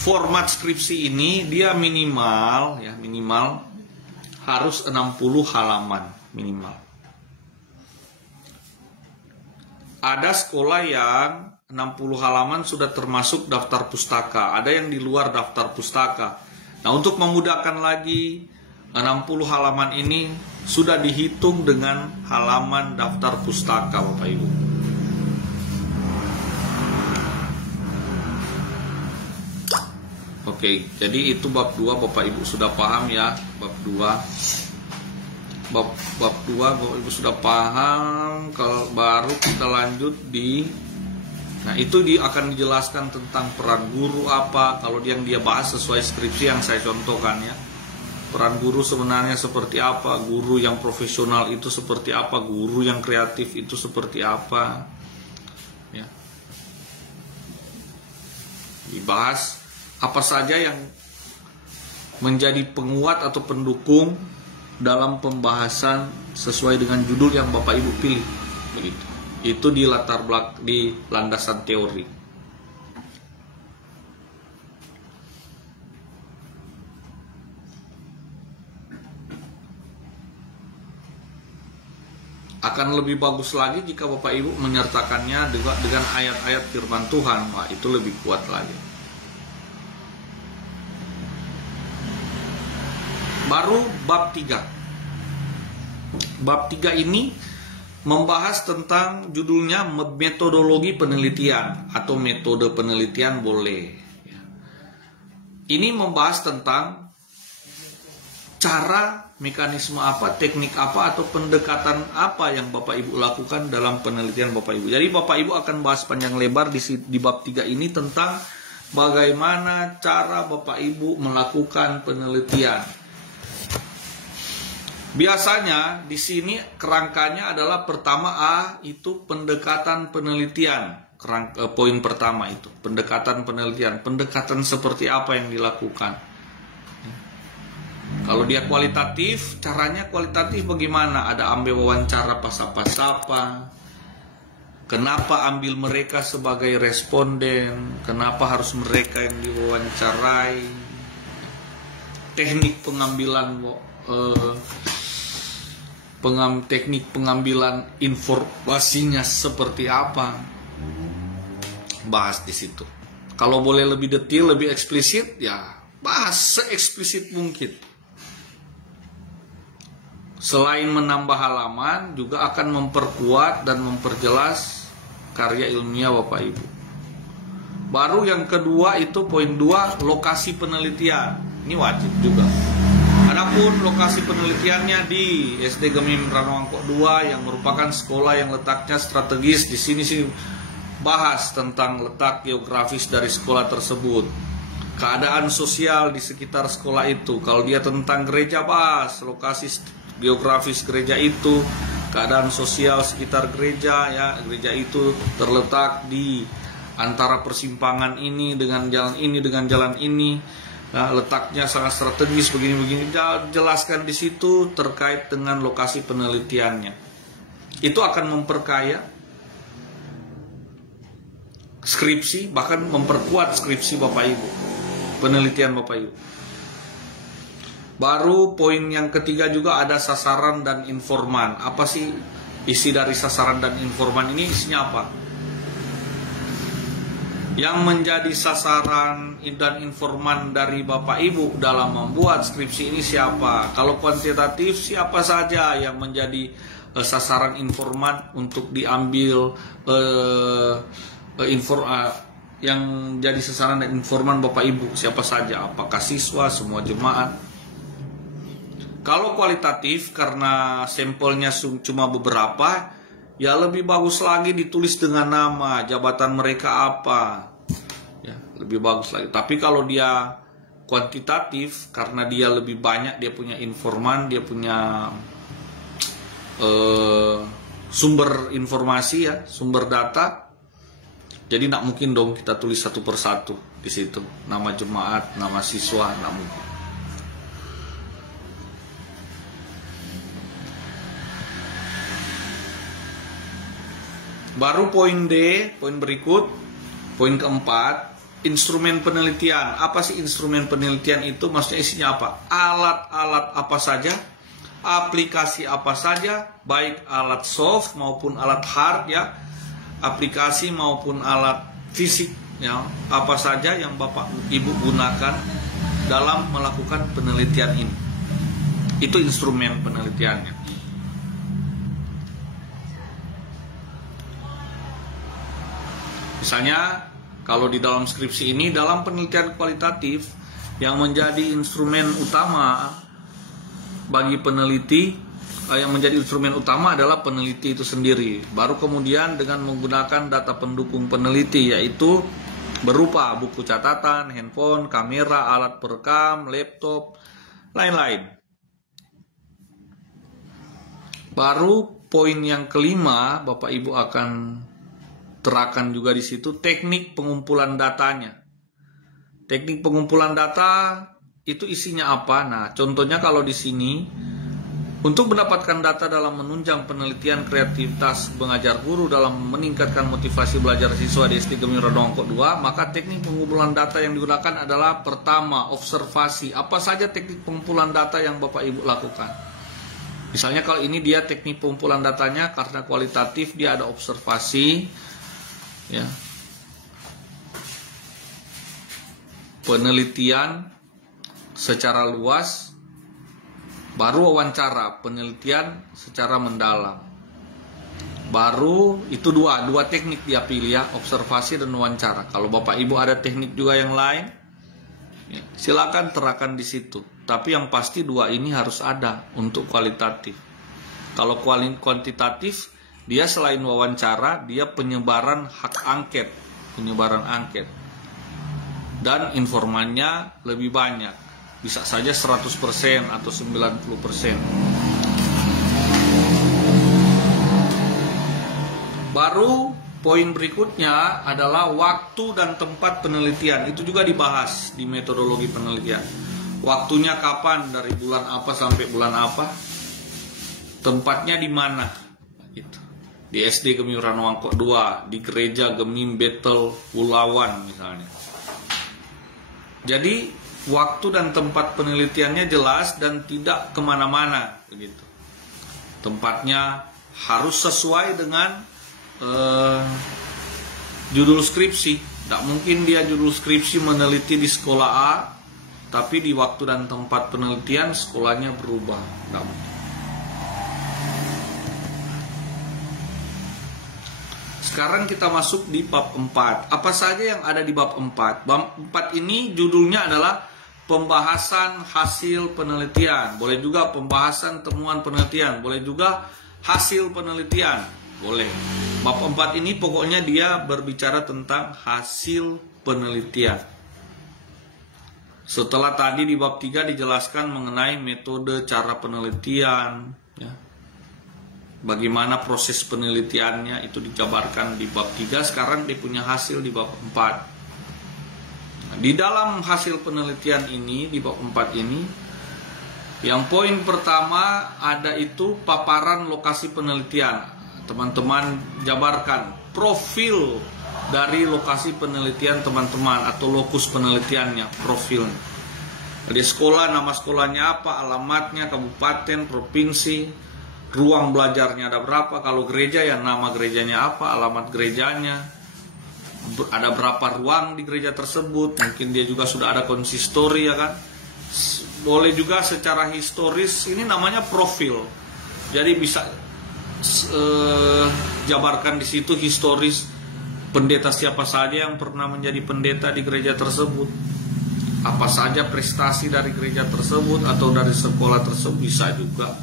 format skripsi ini dia minimal harus 60 halaman minimal. Ada sekolah yang 60 halaman sudah termasuk daftar pustaka, ada yang di luar daftar pustaka. Nah, untuk memudahkan lagi, 60 halaman ini sudah dihitung dengan halaman daftar pustaka Bapak Ibu. Oke, jadi itu bab 2 Bapak Ibu sudah paham ya, bab 2. Bab 2 Bapak Ibu sudah paham. Kalau baru kita lanjut nah itu akan dijelaskan tentang peran guru apa, kalau yang dia bahas sesuai skripsi yang saya contohkan ya. Peran guru sebenarnya seperti apa, guru yang profesional itu seperti apa, guru yang kreatif itu seperti apa ya. Dibahas apa saja yang menjadi penguat atau pendukung dalam pembahasan sesuai dengan judul yang Bapak Ibu pilih begitu. Itu di latar belakang, di landasan teori. Akan lebih bagus lagi jika Bapak Ibu menyertakannya dengan ayat-ayat firman Tuhan. Wah, itu lebih kuat lagi. Baru bab 3. Bab 3 ini membahas tentang judulnya metodologi penelitian atau metode penelitian boleh. Ini membahas tentang cara, mekanisme apa, teknik apa, atau pendekatan apa yang Bapak Ibu lakukan dalam penelitian Bapak Ibu. Jadi Bapak Ibu akan bahas panjang lebar di bab 3 ini tentang bagaimana cara Bapak Ibu melakukan penelitian. Biasanya di sini kerangkanya adalah pertama A itu pendekatan penelitian. Poin pertama itu pendekatan penelitian. Pendekatan seperti apa yang dilakukan. Kalau dia kualitatif, caranya kualitatif bagaimana? Ada ambil wawancara pas apa-apa. Kenapa ambil mereka sebagai responden? Kenapa harus mereka yang diwawancarai? Teknik pengambilan teknik pengambilan informasinya seperti apa? Bahas di situ. Kalau boleh lebih detail, lebih eksplisit, ya bahas se-eksplisit mungkin. Selain menambah halaman, juga akan memperkuat dan memperjelas karya ilmiah Bapak Ibu. Baru yang kedua itu poin 2, lokasi penelitian. Ini wajib juga. Adapun lokasi penelitiannya di SD Gemim Ranowangkok 2 yang merupakan sekolah yang letaknya strategis. Di sini sih bahas tentang letak geografis dari sekolah tersebut. Keadaan sosial di sekitar sekolah itu. Kalau dia tentang gereja, bahas lokasi geografis gereja itu, keadaan sosial sekitar gereja, ya, gereja itu terletak di antara persimpangan ini dengan jalan ini dengan jalan ini, ya, letaknya sangat strategis begini-begini. Jelaskan di situ terkait dengan lokasi penelitiannya. Itu akan memperkaya skripsi, bahkan memperkuat skripsi Bapak Ibu, penelitian Bapak Ibu. Baru poin yang ketiga juga ada sasaran dan informan. Apa sih isi dari sasaran dan informan ini? Isinya apa? Yang menjadi sasaran dan informan dari Bapak Ibu dalam membuat skripsi ini siapa? Kalau kuantitatif, siapa saja yang menjadi sasaran informan untuk diambil yang jadi sasaran dan informan Bapak Ibu? Siapa saja? Apakah siswa, semua jemaat? Kalau kualitatif, karena sampelnya cuma beberapa, ya lebih bagus lagi ditulis dengan nama, jabatan mereka apa, ya lebih bagus lagi. Tapi kalau dia kuantitatif, karena dia lebih banyak, dia punya informan, dia punya sumber informasi, ya, sumber data. Jadi tidak mungkin dong kita tulis satu persatu di situ, nama jemaat, nama siswa, tidak mungkin. Baru poin D, poin berikut, poin keempat, instrumen penelitian. Apa sih instrumen penelitian itu? Maksudnya isinya apa? Alat-alat apa saja, aplikasi apa saja, baik alat soft maupun alat hard, ya, aplikasi maupun alat fisik, ya, apa saja yang Bapak Ibu gunakan dalam melakukan penelitian ini. Itu instrumen penelitiannya. Misalnya, kalau di dalam skripsi ini, dalam penelitian kualitatif, yang menjadi instrumen utama bagi peneliti, yang menjadi instrumen utama adalah peneliti itu sendiri. Baru kemudian dengan menggunakan data pendukung peneliti, yaitu berupa buku catatan, handphone, kamera, alat perekam, laptop, lain-lain. Baru poin yang kelima, Bapak Ibu akan terapkan juga di situ teknik pengumpulan datanya. Teknik pengumpulan data itu isinya apa? Nah, contohnya kalau di sini, untuk mendapatkan data dalam menunjang penelitian kreativitas pengajar guru dalam meningkatkan motivasi belajar siswa di SD Gemim Ranowangkok 2, maka teknik pengumpulan data yang digunakan adalah pertama, observasi. Apa saja teknik pengumpulan data yang Bapak Ibu lakukan? Misalnya kalau ini dia teknik pengumpulan datanya karena kualitatif, dia ada observasi, ya, penelitian secara luas, baru wawancara, penelitian secara mendalam. Baru itu dua teknik dia pilih, ya, observasi dan wawancara. Kalau Bapak Ibu ada teknik juga yang lain, ya, silakan terapkan di situ. Tapi yang pasti dua ini harus ada untuk kualitatif. Kalau kuantitatif, dia selain wawancara, dia penyebaran hak angket, penyebaran angket. Dan informannya lebih banyak. Bisa saja 100% atau 90%. Baru poin berikutnya adalah waktu dan tempat penelitian. Itu juga dibahas di metodologi penelitian. Waktunya kapan, dari bulan apa sampai bulan apa. Tempatnya di mana, gitu. di SD Gemiuran Wangkok 2, di gereja Gemim Betel Wulawan misalnya. Jadi waktu dan tempat penelitiannya jelas dan tidak kemana-mana begitu. Tempatnya harus sesuai dengan judul skripsi. Tidak mungkin dia judul skripsi meneliti di sekolah A, tapi di waktu dan tempat penelitian sekolahnya berubah. Tidak mungkin. Sekarang kita masuk di bab 4. Apa saja yang ada di bab 4? Bab 4 ini judulnya adalah pembahasan hasil penelitian. Boleh juga pembahasan temuan penelitian. Boleh juga hasil penelitian. Boleh. Bab 4 ini pokoknya dia berbicara tentang hasil penelitian. Setelah tadi di bab 3 dijelaskan mengenai metode cara penelitian, ya. Bagaimana proses penelitiannya itu dijabarkan di bab 3. Sekarang dia punya hasil di bab 4. Di dalam hasil penelitian ini, di bab 4 ini, yang poin pertama ada itu paparan lokasi penelitian. Teman-teman jabarkan profil dari lokasi penelitian teman-teman atau lokus penelitiannya, profilnya. Di sekolah, nama sekolahnya apa, alamatnya, kabupaten, provinsi, ruang belajarnya ada berapa. Kalau gereja ya nama gerejanya apa, alamat gerejanya, ada berapa ruang di gereja tersebut. Mungkin dia juga sudah ada konsistori, ya kan. Boleh juga secara historis, ini namanya profil. Jadi bisa jabarkan di situ historis pendeta siapa saja yang pernah menjadi pendeta di gereja tersebut, apa saja prestasi dari gereja tersebut atau dari sekolah tersebut, bisa juga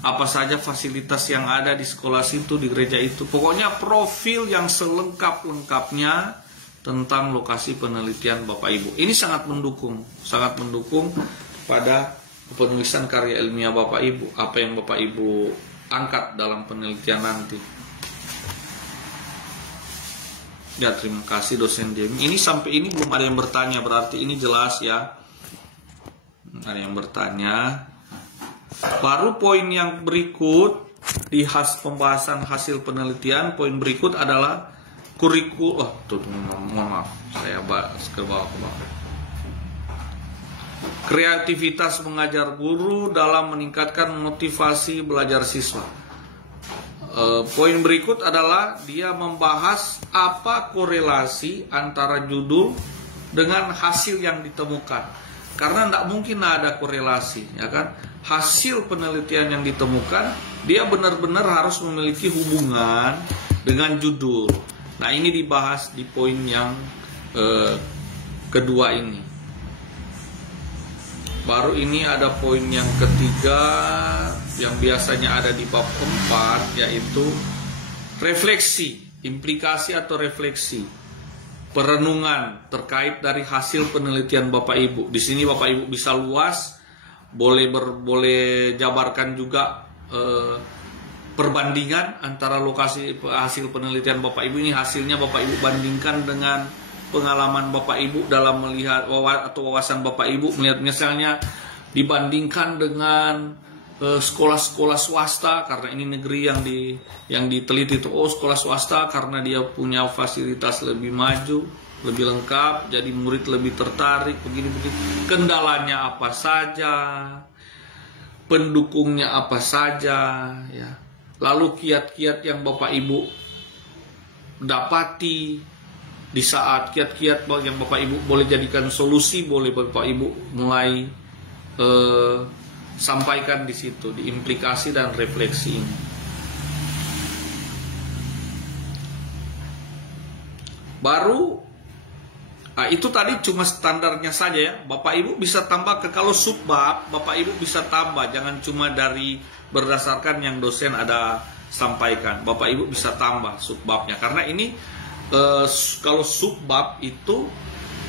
apa saja fasilitas yang ada di sekolah situ, di gereja itu. Pokoknya profil yang selengkap-lengkapnya tentang lokasi penelitian Bapak Ibu. Ini sangat mendukung pada penulisan karya ilmiah Bapak Ibu. Apa yang Bapak Ibu angkat dalam penelitian nanti. Ya, terima kasih dosen Jamie. Ini sampai ini belum ada yang bertanya, berarti ini jelas ya. Ada yang bertanya. Baru poin yang berikut di pembahasan hasil penelitian, poin berikut adalah kurikulum. Maaf, saya bahas ke bawah. Kreativitas mengajar guru dalam meningkatkan motivasi belajar siswa. Poin berikut adalah dia membahas apa korelasi antara judul dengan hasil yang ditemukan. Karena tidak mungkin ada korelasi, ya kan? Hasil penelitian yang ditemukan dia benar-benar harus memiliki hubungan dengan judul. Nah, ini dibahas di poin yang kedua ini. Baru ini ada poin yang ketiga yang biasanya ada di bab 4, yaitu refleksi, implikasi atau refleksi, perenungan terkait dari hasil penelitian Bapak Ibu. Di sini Bapak Ibu bisa luas, boleh jabarkan juga perbandingan antara lokasi hasil penelitian Bapak Ibu. Ini hasilnya Bapak Ibu bandingkan dengan pengalaman Bapak Ibu dalam melihat atau wawasan Bapak Ibu melihat, misalnya dibandingkan dengan sekolah-sekolah swasta, karena ini negeri yang diteliti itu, sekolah swasta karena dia punya fasilitas lebih maju, lebih lengkap, jadi murid lebih tertarik, begini-begini. Kendalanya apa saja, pendukungnya apa saja, ya. Lalu kiat-kiat yang Bapak Ibu dapati di saat kiat-kiat yang Bapak Ibu boleh jadikan solusi, boleh Bapak Ibu mulai sampaikan di situ, di implikasi dan refleksi ini. Baru itu tadi cuma standarnya saja ya. Bapak Ibu bisa tambah kalau subbab, Bapak Ibu bisa tambah, jangan cuma dari berdasarkan yang dosen ada sampaikan. Bapak Ibu bisa tambah subbabnya, karena ini kalau subbab itu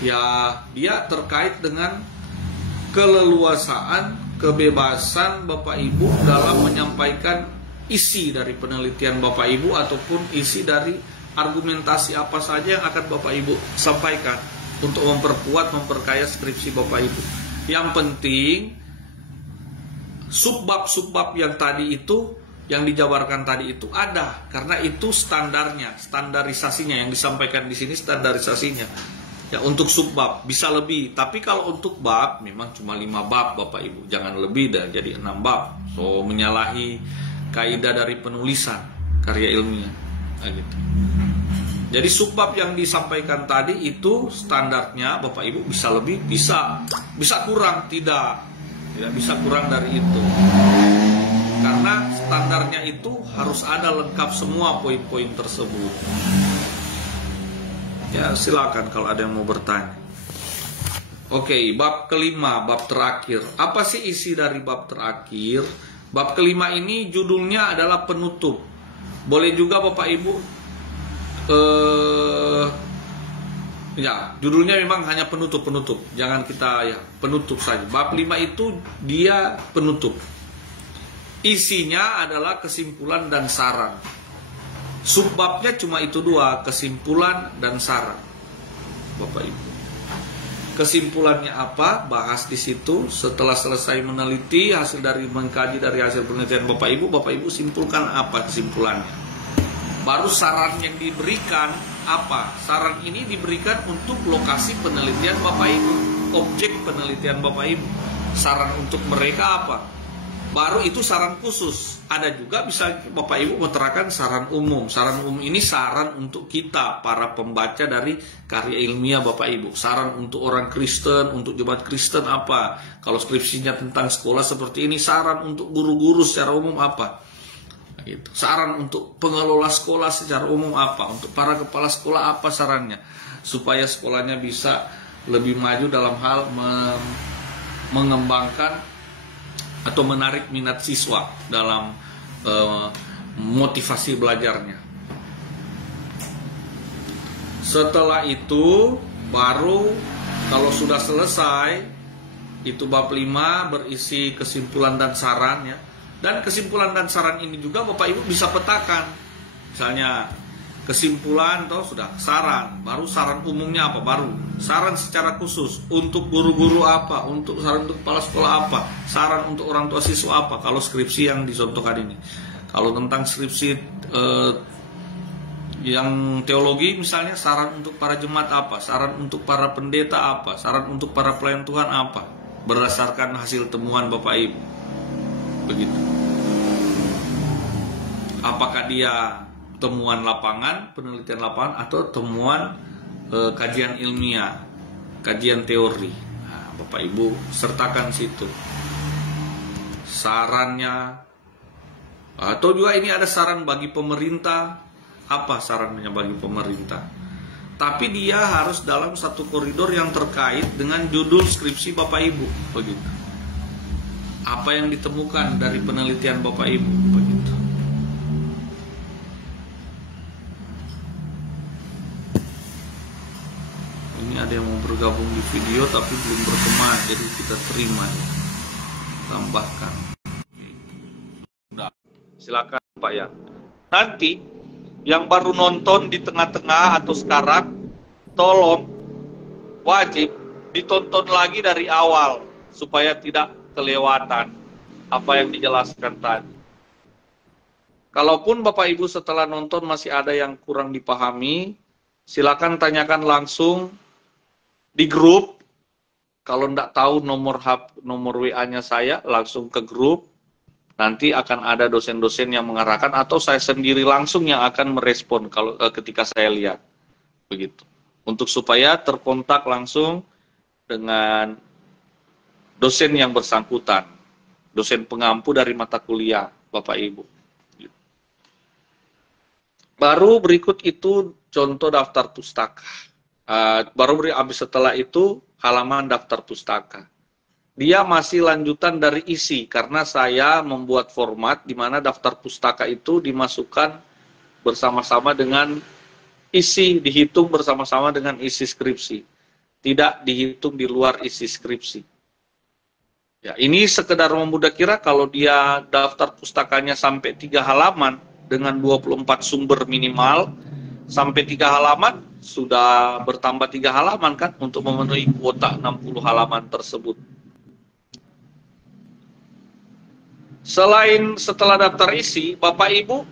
ya dia terkait dengan keleluasaan, kebebasan Bapak Ibu dalam menyampaikan isi dari penelitian Bapak Ibu ataupun isi dari argumentasi apa saja yang akan Bapak Ibu sampaikan untuk memperkuat, memperkaya skripsi Bapak Ibu. Yang penting subbab-subbab yang tadi itu yang dijabarkan tadi itu ada, karena itu standarnya, standarisasinya yang disampaikan di sini, standarisasinya. Ya, untuk subbab bisa lebih, tapi kalau untuk bab memang cuma 5 bab Bapak Ibu, jangan lebih dah jadi 6 bab. So menyalahi kaidah dari penulisan karya ilmiah. Nah, gitu. Jadi subbab yang disampaikan tadi itu standarnya Bapak Ibu bisa lebih, bisa kurang, tidak bisa kurang dari itu. Karena standarnya itu harus ada lengkap semua poin-poin tersebut. Ya, silakan kalau ada yang mau bertanya. Oke, bab kelima, bab terakhir. Apa sih isi dari bab terakhir? Bab kelima ini judulnya adalah penutup. Boleh juga Bapak Ibu, ya, judulnya memang hanya penutup. Jangan kita penutup saja. Bab 5 itu dia penutup. Isinya adalah kesimpulan dan saran. Subbabnya cuma itu dua, kesimpulan dan saran. Bapak Ibu. Kesimpulannya apa? Bahas di situ. Setelah selesai meneliti hasil dari mengkaji dari hasil penelitian Bapak Ibu simpulkan apa kesimpulannya. Baru saran yang diberikan apa? Saran ini diberikan untuk lokasi penelitian Bapak Ibu, objek penelitian Bapak Ibu. Saran untuk mereka apa? Baru itu saran khusus. Ada juga bisa Bapak Ibu menerapkan saran umum. Saran umum ini saran untuk kita, para pembaca dari karya ilmiah Bapak Ibu. Saran untuk orang Kristen, untuk jemaat Kristen apa? Kalau skripsinya tentang sekolah seperti ini, saran untuk guru-guru secara umum apa? Gitu. Saran untuk pengelola sekolah secara umum apa? Untuk para kepala sekolah apa sarannya? Supaya sekolahnya bisa lebih maju dalam hal mengembangkan atau menarik minat siswa dalam motivasi belajarnya. Setelah itu baru kalau sudah selesai itu bab 5 berisi kesimpulan dan saran ya. Dan kesimpulan dan saran ini juga Bapak Ibu bisa petakan. Misalnya kesimpulan toh sudah, saran, baru saran umumnya apa, baru saran secara khusus untuk guru-guru apa, untuk saran untuk kepala sekolah apa, saran untuk orang tua siswa apa, kalau skripsi yang dicontohkan ini. Kalau tentang skripsi yang teologi misalnya, saran untuk para jemaat apa, saran untuk para pendeta apa, saran untuk para pelayan Tuhan apa, berdasarkan hasil temuan Bapak Ibu. Begitu. Apakah dia temuan lapangan, penelitian lapangan, atau temuan kajian ilmiah, kajian teori. Nah, Bapak Ibu sertakan situ sarannya. Atau juga ini ada saran bagi pemerintah, apa sarannya bagi pemerintah. Tapi dia harus dalam satu koridor yang terkait dengan judul skripsi Bapak Ibu. Begitu. Apa yang ditemukan dari penelitian Bapak Ibu. Begitu. Ada yang mau bergabung di video tapi belum berteman, jadi kita terima ya. Tambahkan. Udah. Silakan Pak ya. Nanti yang baru nonton di tengah-tengah atau sekarang, tolong wajib ditonton lagi dari awal supaya tidak kelewatan apa yang dijelaskan tadi. Kalaupun Bapak Ibu setelah nonton masih ada yang kurang dipahami, silakan tanyakan langsung di grup. Kalau tidak tahu nomor WA-nya saya, langsung ke grup. Nanti akan ada dosen-dosen yang mengarahkan, atau saya sendiri langsung yang akan merespon kalau ketika saya lihat. Begitu. Untuk supaya terkontak langsung dengan dosen yang bersangkutan, dosen pengampu dari mata kuliah Bapak Ibu. Baru berikut itu contoh daftar pustaka. Baru habis setelah itu halaman daftar pustaka. Dia masih lanjutan dari isi, karena saya membuat format di mana daftar pustaka itu dimasukkan bersama-sama dengan isi, dihitung bersama-sama dengan isi skripsi. Tidak dihitung di luar isi skripsi. Ya, ini sekedar memudah kira kalau dia daftar pustakanya sampai 3 halaman dengan 24 sumber minimal, sampai 3 halaman sudah bertambah 3 halaman kan untuk memenuhi kuota 60 halaman tersebut. Selain setelah daftar isi, Bapak Ibu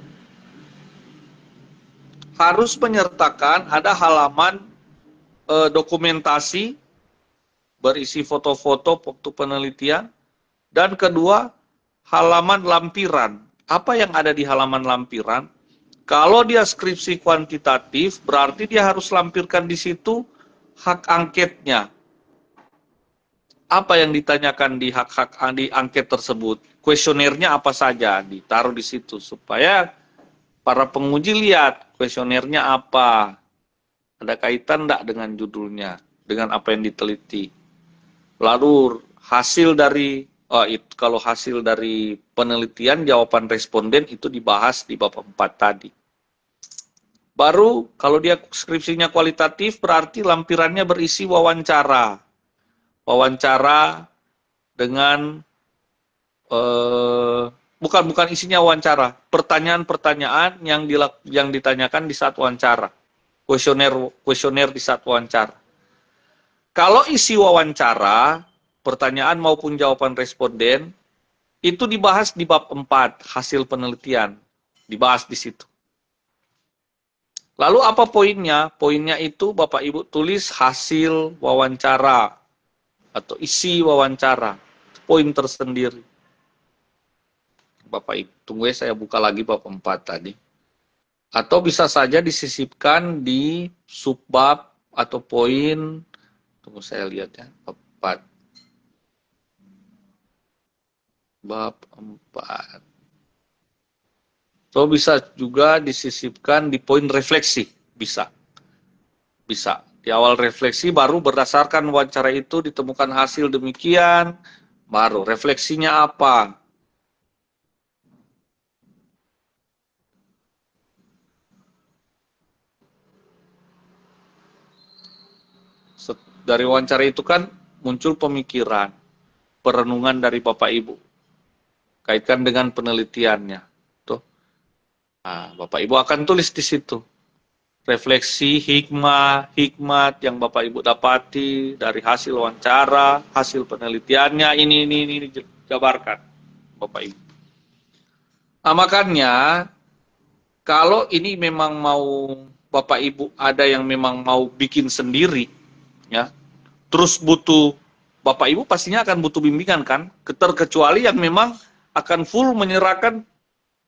harus menyertakan ada halaman dokumentasi berisi foto-foto waktu penelitian, dan kedua halaman lampiran. Apa yang ada di halaman lampiran? Kalau dia skripsi kuantitatif, berarti dia harus lampirkan di situ hak angketnya. Apa yang ditanyakan di hak-hak di angket tersebut? Kuesionernya apa saja ditaruh di situ supaya para penguji lihat kuesionernya apa. Ada kaitan enggak dengan judulnya, dengan apa yang diteliti. Lalu hasil dari kalau hasil dari penelitian jawaban responden itu dibahas di bab 4 tadi. Baru kalau dia skripsinya kualitatif berarti lampirannya berisi wawancara. Wawancara dengan bukan isinya wawancara, pertanyaan-pertanyaan yang ditanyakan di saat wawancara. Kuesioner di saat wawancara. Kalau isi wawancara, pertanyaan maupun jawaban responden, itu dibahas di bab 4, hasil penelitian. Dibahas di situ. Lalu apa poinnya? Poinnya itu Bapak Ibu tulis hasil wawancara atau isi wawancara. Poin tersendiri. Bapak Ibu, tunggu ya, saya buka lagi bab 4 tadi. Atau bisa saja disisipkan di subbab atau poin. Tunggu saya lihat ya, bab 4. Bab 4. So, bisa juga disisipkan di poin refleksi. Bisa. Bisa. Di awal refleksi baru berdasarkan wawancara itu ditemukan hasil demikian. Baru refleksinya apa? Dari wawancara itu kan muncul pemikiran, perenungan dari Bapak Ibu. Kaitkan dengan penelitiannya. Tuh. Nah, Bapak Ibu akan tulis di situ. Refleksi, hikmat yang Bapak Ibu dapati dari hasil wawancara, hasil penelitiannya, ini jabarkan Bapak Ibu. Nah, makanya kalau ini memang mau Bapak Ibu ada yang memang mau bikin sendiri, ya, terus butuh, Bapak Ibu pastinya akan butuh bimbingan kan, terkecuali yang memang akan full menyerahkan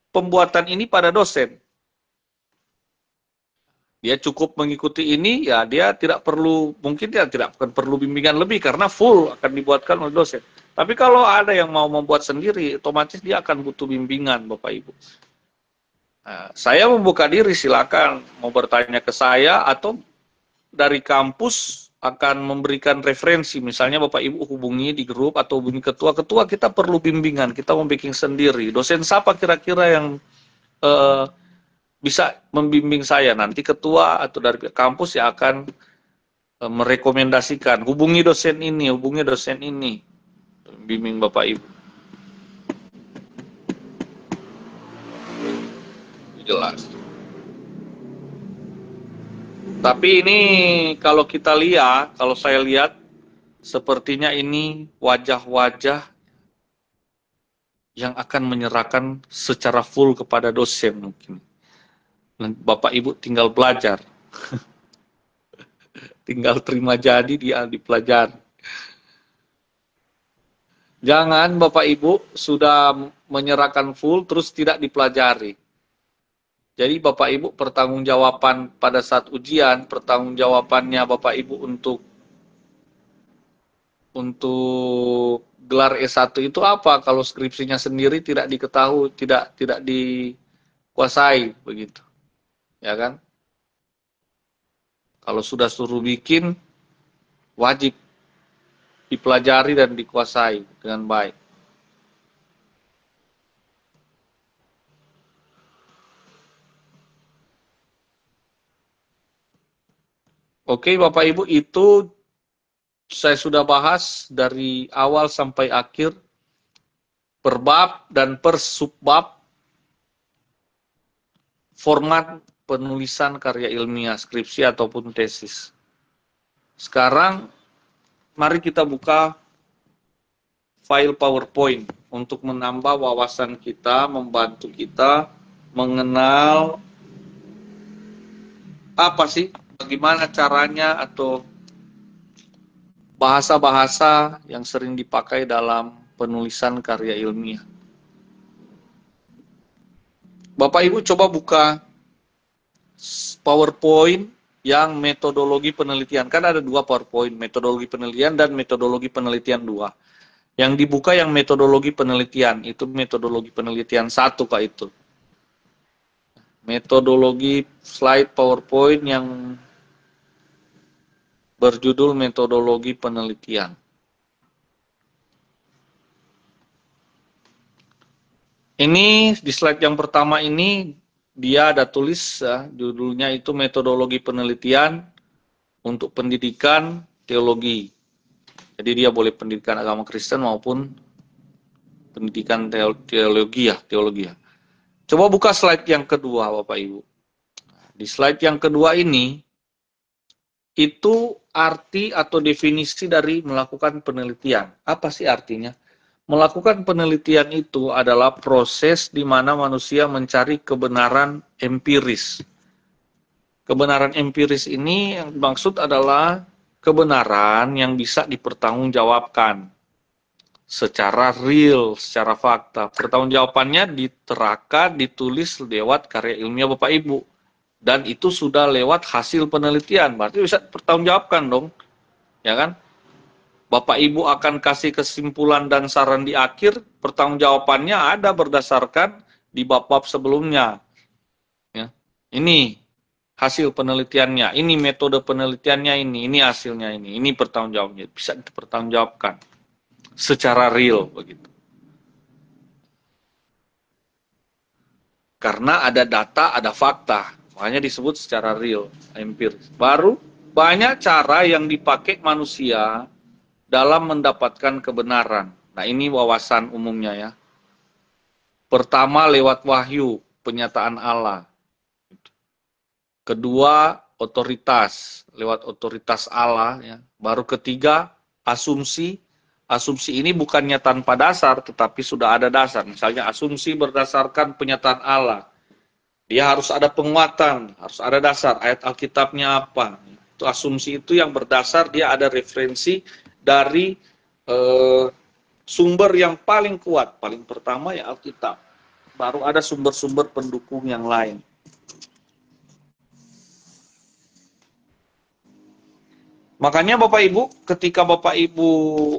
pembuatan ini pada dosen. Dia cukup mengikuti ini, ya dia tidak perlu, mungkin dia tidak akan perlu bimbingan lebih karena full akan dibuatkan oleh dosen. Tapi kalau ada yang mau membuat sendiri, otomatis dia akan butuh bimbingan, Bapak Ibu. Nah, saya membuka diri, silakan mau bertanya ke saya atau dari kampus akan memberikan referensi. Misalnya Bapak Ibu hubungi di grup atau hubungi ketua-ketua, kita perlu bimbingan, kita mau bikin sendiri. Dosen siapa kira-kira yang bisa membimbing saya? Nanti ketua atau dari kampus yang akan merekomendasikan, hubungi dosen ini, bimbing Bapak Ibu. Jelas. Tapi ini kalau kita lihat, kalau saya lihat, sepertinya ini wajah-wajah yang akan menyerahkan secara full kepada dosen mungkin. Bapak Ibu tinggal belajar. Tinggal terima jadi dia dipelajari. Jangan Bapak Ibu sudah menyerahkan full terus tidak dipelajari. Jadi Bapak Ibu pertanggungjawaban pada saat ujian, pertanggungjawabannya Bapak Ibu untuk gelar S1 itu apa kalau skripsinya sendiri tidak diketahui, tidak dikuasai begitu. Ya kan? Kalau sudah suruh bikin, wajib dipelajari dan dikuasai dengan baik. Oke, Bapak Ibu, itu saya sudah bahas dari awal sampai akhir, per bab dan per subbab, format penulisan karya ilmiah, skripsi ataupun tesis. Sekarang, mari kita buka file PowerPoint. untuk menambah wawasan kita, membantu kita mengenal apa sih, bagaimana caranya, atau bahasa-bahasa yang sering dipakai dalam penulisan karya ilmiah. Bapak Ibu coba buka PowerPoint yang metodologi penelitian. Kan ada dua PowerPoint, metodologi penelitian dan metodologi penelitian 2. Yang dibuka yang metodologi penelitian, itu metodologi penelitian 1 Kak itu. Metodologi slide PowerPoint yang berjudul metodologi penelitian. Ini di slide yang pertama ini dia ada tulis ya, judulnya itu metodologi penelitian untuk pendidikan teologi. Jadi dia boleh pendidikan agama Kristen maupun pendidikan teologi ya. Coba buka slide yang kedua Bapak Ibu. Di slide yang kedua ini itu arti atau definisi dari melakukan penelitian. Apa sih artinya? Melakukan penelitian itu adalah proses di mana manusia mencari kebenaran empiris. Kebenaran empiris ini yang dimaksud adalah kebenaran yang bisa dipertanggungjawabkan secara real, secara fakta. Pertanggungjawabannya diterakan, ditulis lewat karya ilmiah Bapak Ibu. Dan itu sudah lewat hasil penelitian, berarti bisa pertanggungjawabkan dong. Ya kan? Bapak Ibu akan kasih kesimpulan dan saran di akhir, pertanggungjawabannya ada berdasarkan di bab-bab sebelumnya. Ya. Ini hasil penelitiannya, ini metode penelitiannya, ini hasilnya, ini pertanggungjawabannya, bisa dipertanggungjawabkan secara real begitu. Karena ada data, ada fakta, makanya disebut secara real, empiris. Baru banyak cara yang dipakai manusia dalam mendapatkan kebenaran. Nah, ini wawasan umumnya ya. Pertama, lewat wahyu, penyataan Allah. Kedua, otoritas, lewat otoritas Allah ya. Baru ketiga, asumsi. Asumsi ini bukannya tanpa dasar, tetapi sudah ada dasar. Misalnya asumsi berdasarkan penyataan Allah. Dia harus ada penguatan, harus ada dasar. Ayat Alkitabnya apa? Itu asumsi itu yang berdasar, dia ada referensi dari sumber yang paling kuat. Paling pertama ya Alkitab. Baru ada sumber-sumber pendukung yang lain. Makanya Bapak Ibu, ketika Bapak Ibu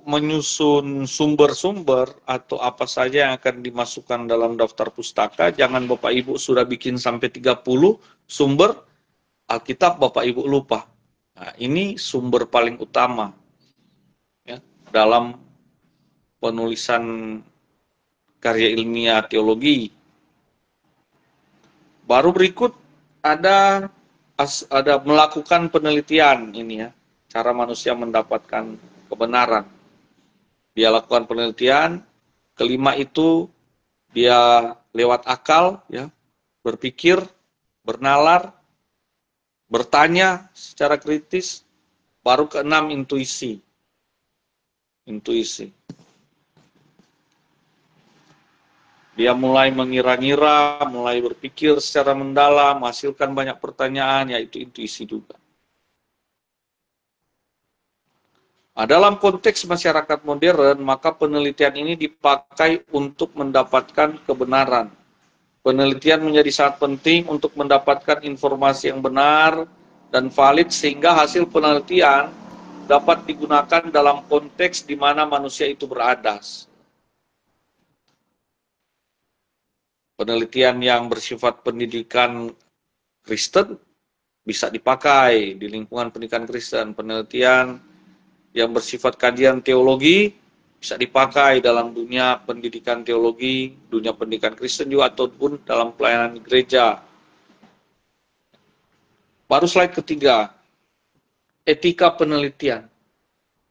menyusun sumber-sumber atau apa saja yang akan dimasukkan dalam daftar pustaka, jangan Bapak Ibu sudah bikin sampai 30 sumber, Alkitab Bapak Ibu lupa. Nah, ini sumber paling utama ya, dalam penulisan karya ilmiah teologi. Baru berikut ada melakukan penelitian ini ya. Cara manusia mendapatkan kebenaran. Dia lakukan penelitian. Kelima itu dia lewat akal, ya, berpikir, bernalar, bertanya secara kritis. Baru keenam intuisi. Intuisi. Dia mulai mengira-ngira, mulai berpikir secara mendalam, menghasilkan banyak pertanyaan, yaitu intuisi juga. Nah, dalam konteks masyarakat modern, maka penelitian ini dipakai untuk mendapatkan kebenaran. Penelitian menjadi sangat penting untuk mendapatkan informasi yang benar dan valid, sehingga hasil penelitian dapat digunakan dalam konteks di mana manusia itu berada. Penelitian yang bersifat pendidikan Kristen bisa dipakai di lingkungan pendidikan Kristen. Penelitian yang bersifat kajian teologi bisa dipakai dalam dunia pendidikan teologi, dunia pendidikan Kristen juga, ataupun dalam pelayanan gereja. Baru slide ketiga, etika penelitian.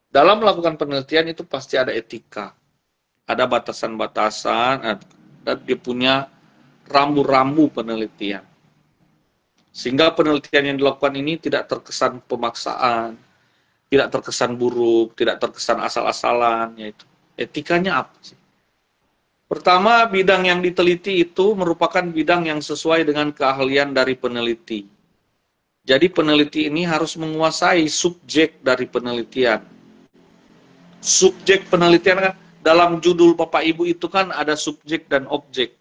Dalam melakukan penelitian itu pasti ada etika. Ada batasan-batasan, dan dia punya rambu-rambu penelitian. Sehingga penelitian yang dilakukan ini tidak terkesan pemaksaan, tidak terkesan buruk, tidak terkesan asal-asalan, yaitu etikanya apa sih? Pertama, bidang yang diteliti itu merupakan bidang yang sesuai dengan keahlian dari peneliti. Jadi peneliti ini harus menguasai subjek dari penelitian. Subjek penelitian kan dalam judul Bapak Ibu itu kan ada subjek dan objek.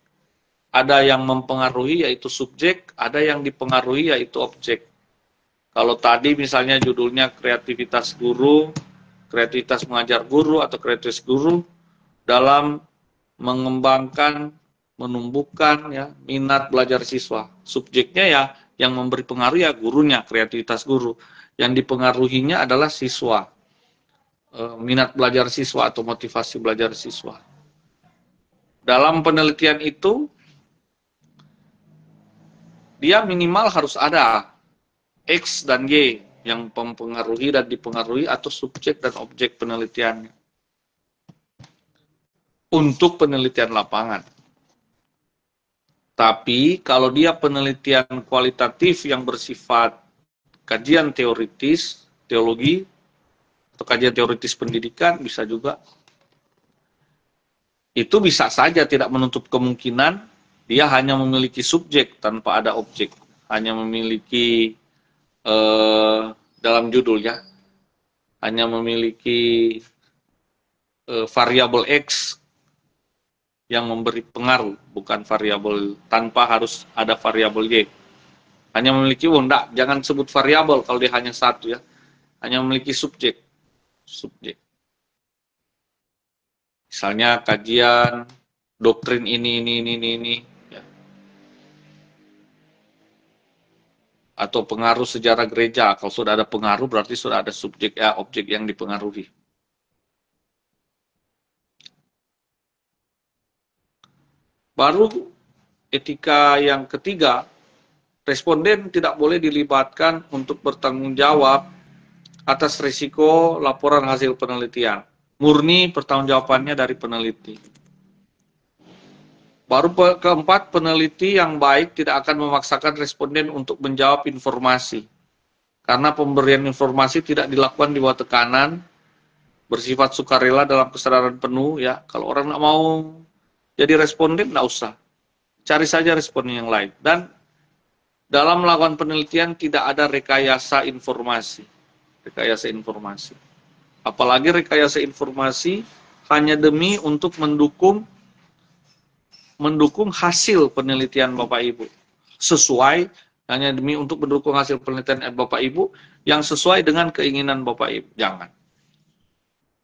Ada yang mempengaruhi yaitu subjek, ada yang dipengaruhi yaitu objek. Kalau tadi misalnya judulnya kreativitas guru, kreativitas mengajar guru atau kreativitas guru dalam mengembangkan, menumbuhkan ya minat belajar siswa. Subjeknya ya yang memberi pengaruh ya gurunya, kreativitas guru. Yang dipengaruhinya adalah siswa. Minat belajar siswa atau motivasi belajar siswa. Dalam penelitian itu dia minimal harus ada X dan Y yang mempengaruhi dan dipengaruhi atau subjek dan objek penelitiannya. Untuk penelitian lapangan. Tapi kalau dia penelitian kualitatif yang bersifat kajian teoritis, teologi, atau kajian teoritis pendidikan, bisa juga. Itu bisa saja tidak menutup kemungkinan dia hanya memiliki subjek tanpa ada objek. Hanya memiliki, dalam judul ya, hanya memiliki variabel X yang memberi pengaruh, bukan variabel tanpa harus ada variabel Y. Hanya memiliki, enggak, jangan sebut variabel kalau dia hanya satu ya. Hanya memiliki subjek. Misalnya kajian doktrin ini ya. Atau pengaruh sejarah gereja. Kalau sudah ada pengaruh berarti sudah ada subjek ya, objek yang dipengaruhi. Baru etika yang ketiga, responden tidak boleh dilibatkan untuk bertanggung jawab atas risiko laporan hasil penelitian. Murni pertanggungjawabannya dari peneliti. Baru keempat, peneliti yang baik tidak akan memaksakan responden untuk menjawab informasi. Karena pemberian informasi tidak dilakukan di bawah tekanan, bersifat sukarela dalam kesadaran penuh. Ya, kalau orang nggak mau jadi responden, nggak usah. Cari saja responden yang lain. Dan dalam melakukan penelitian tidak ada rekayasa informasi. Apalagi rekayasa informasi hanya demi untuk mendukung hasil penelitian Bapak Ibu. Hanya demi untuk mendukung hasil penelitian Bapak Ibu yang sesuai dengan keinginan Bapak Ibu. Jangan.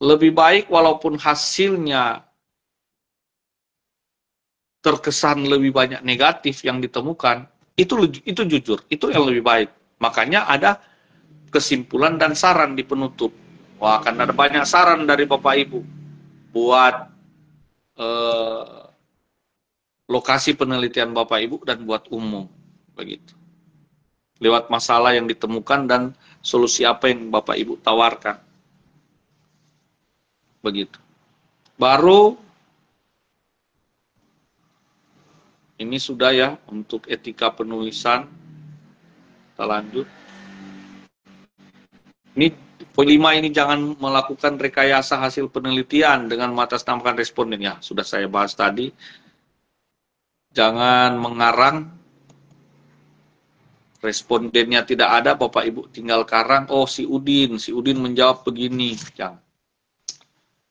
Lebih baik walaupun hasilnya terkesan lebih banyak negatif yang ditemukan, itu jujur, itu yang lebih baik. Makanya ada kesimpulan dan saran di penutup. Wah, akan ada banyak saran dari Bapak Ibu buat lokasi penelitian Bapak Ibu dan buat umum, begitu. Lewat masalah yang ditemukan dan solusi apa yang Bapak Ibu tawarkan, begitu. Baru ini sudah ya untuk etika penulisan. Kita lanjut. Ini poin 5 ini jangan melakukan rekayasa hasil penelitian dengan mengatasnamakan responden ya. Sudah saya bahas tadi. Jangan mengarang. Respondennya tidak ada, Bapak Ibu tinggal karang. Oh, si Udin menjawab begini. Jangan.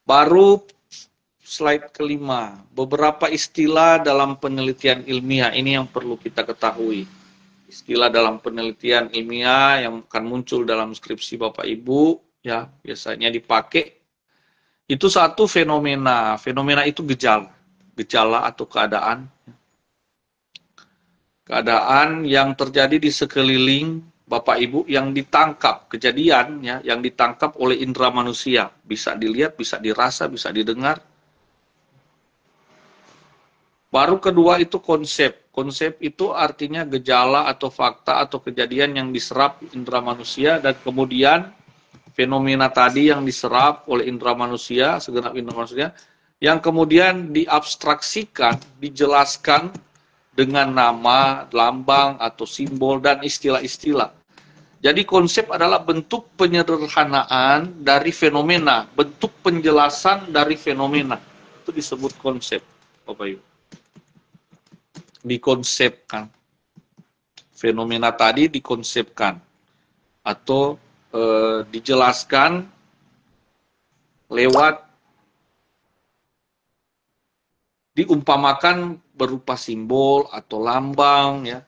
Baru slide kelima, beberapa istilah dalam penelitian ilmiah, ini yang perlu kita ketahui. Istilah dalam penelitian ilmiah yang akan muncul dalam skripsi Bapak Ibu, ya biasanya dipakai. Itu satu fenomena itu gejala atau keadaan. Keadaan yang terjadi di sekeliling Bapak Ibu yang ditangkap, kejadian ya, yang ditangkap oleh indera manusia. Bisa dilihat, bisa dirasa, bisa didengar. Baru kedua itu konsep. Konsep itu artinya gejala atau fakta atau kejadian yang diserap indera manusia dan kemudian fenomena tadi yang diserap oleh indera manusia, segenap indera manusia, yang kemudian diabstraksikan, dijelaskan dengan nama, lambang, atau simbol, dan istilah-istilah. Jadi konsep adalah bentuk penyederhanaan dari fenomena, bentuk penjelasan dari fenomena. Itu disebut konsep. Bapak Ibu. Dikonsepkan. Fenomena tadi dikonsepkan atau dijelaskan lewat diumpamakan berupa simbol atau lambang ya.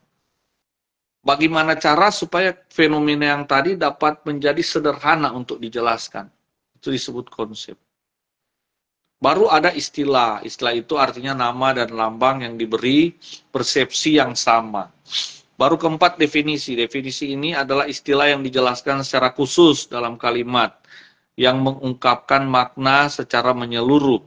Bagaimana cara supaya fenomena yang tadi dapat menjadi sederhana untuk dijelaskan. Itu disebut konsep. Baru ada istilah. Istilah itu artinya nama dan lambang yang diberi persepsi yang sama. Baru keempat, definisi. Definisi ini adalah istilah yang dijelaskan secara khusus dalam kalimat yang mengungkapkan makna secara menyeluruh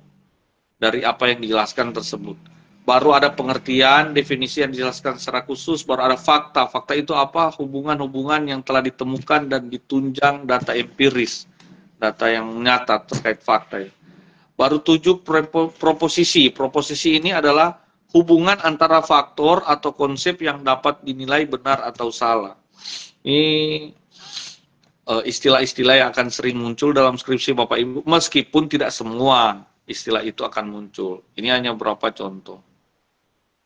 dari apa yang dijelaskan tersebut. Baru ada pengertian, definisi yang dijelaskan secara khusus, baru ada fakta. Fakta itu apa? Hubungan-hubungan yang telah ditemukan dan ditunjang data empiris, data yang nyata terkait fakta. Baru 7, proposisi. Proposisi ini adalah hubungan antara faktor atau konsep yang dapat dinilai benar atau salah. Ini istilah-istilah yang akan sering muncul dalam skripsi Bapak Ibu, meskipun tidak semua istilah itu akan muncul. Ini hanya beberapa contoh.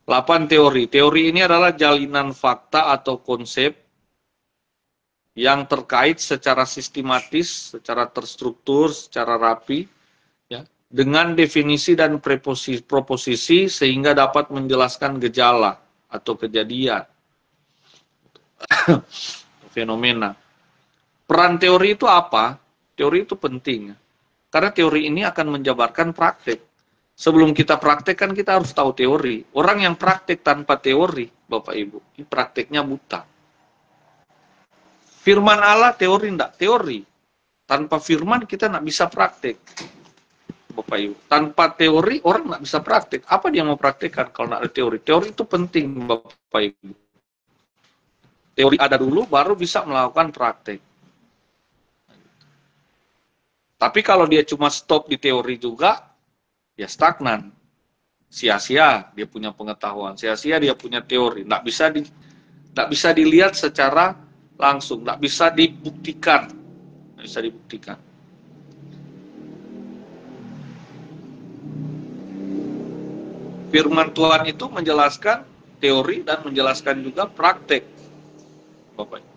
8, teori. Teori ini adalah jalinan fakta atau konsep yang terkait secara sistematis, secara terstruktur, secara rapi, ya, dengan definisi dan proposisi sehingga dapat menjelaskan gejala atau kejadian, fenomena. Peran teori itu apa? Teori itu penting, karena teori ini akan menjabarkan praktek. Sebelum kita praktek kan kita harus tahu teori. Orang yang praktek tanpa teori, Bapak Ibu, ini prakteknya buta. Firman Allah teori enggak? Teori. Tanpa firman kita enggak bisa praktek, Bapak Ibu. Tanpa teori orang enggak bisa praktek. Apa dia mau praktekkan kalau enggak ada teori? Teori itu penting, Bapak Ibu. Teori ada dulu, baru bisa melakukan praktek. Tapi kalau dia cuma stop di teori juga, ya stagnan, sia-sia dia punya pengetahuan, sia-sia dia punya teori, nggak bisa dilihat secara langsung, nggak bisa dibuktikan, Firman Tuhan itu menjelaskan teori dan menjelaskan juga praktek, Bapak.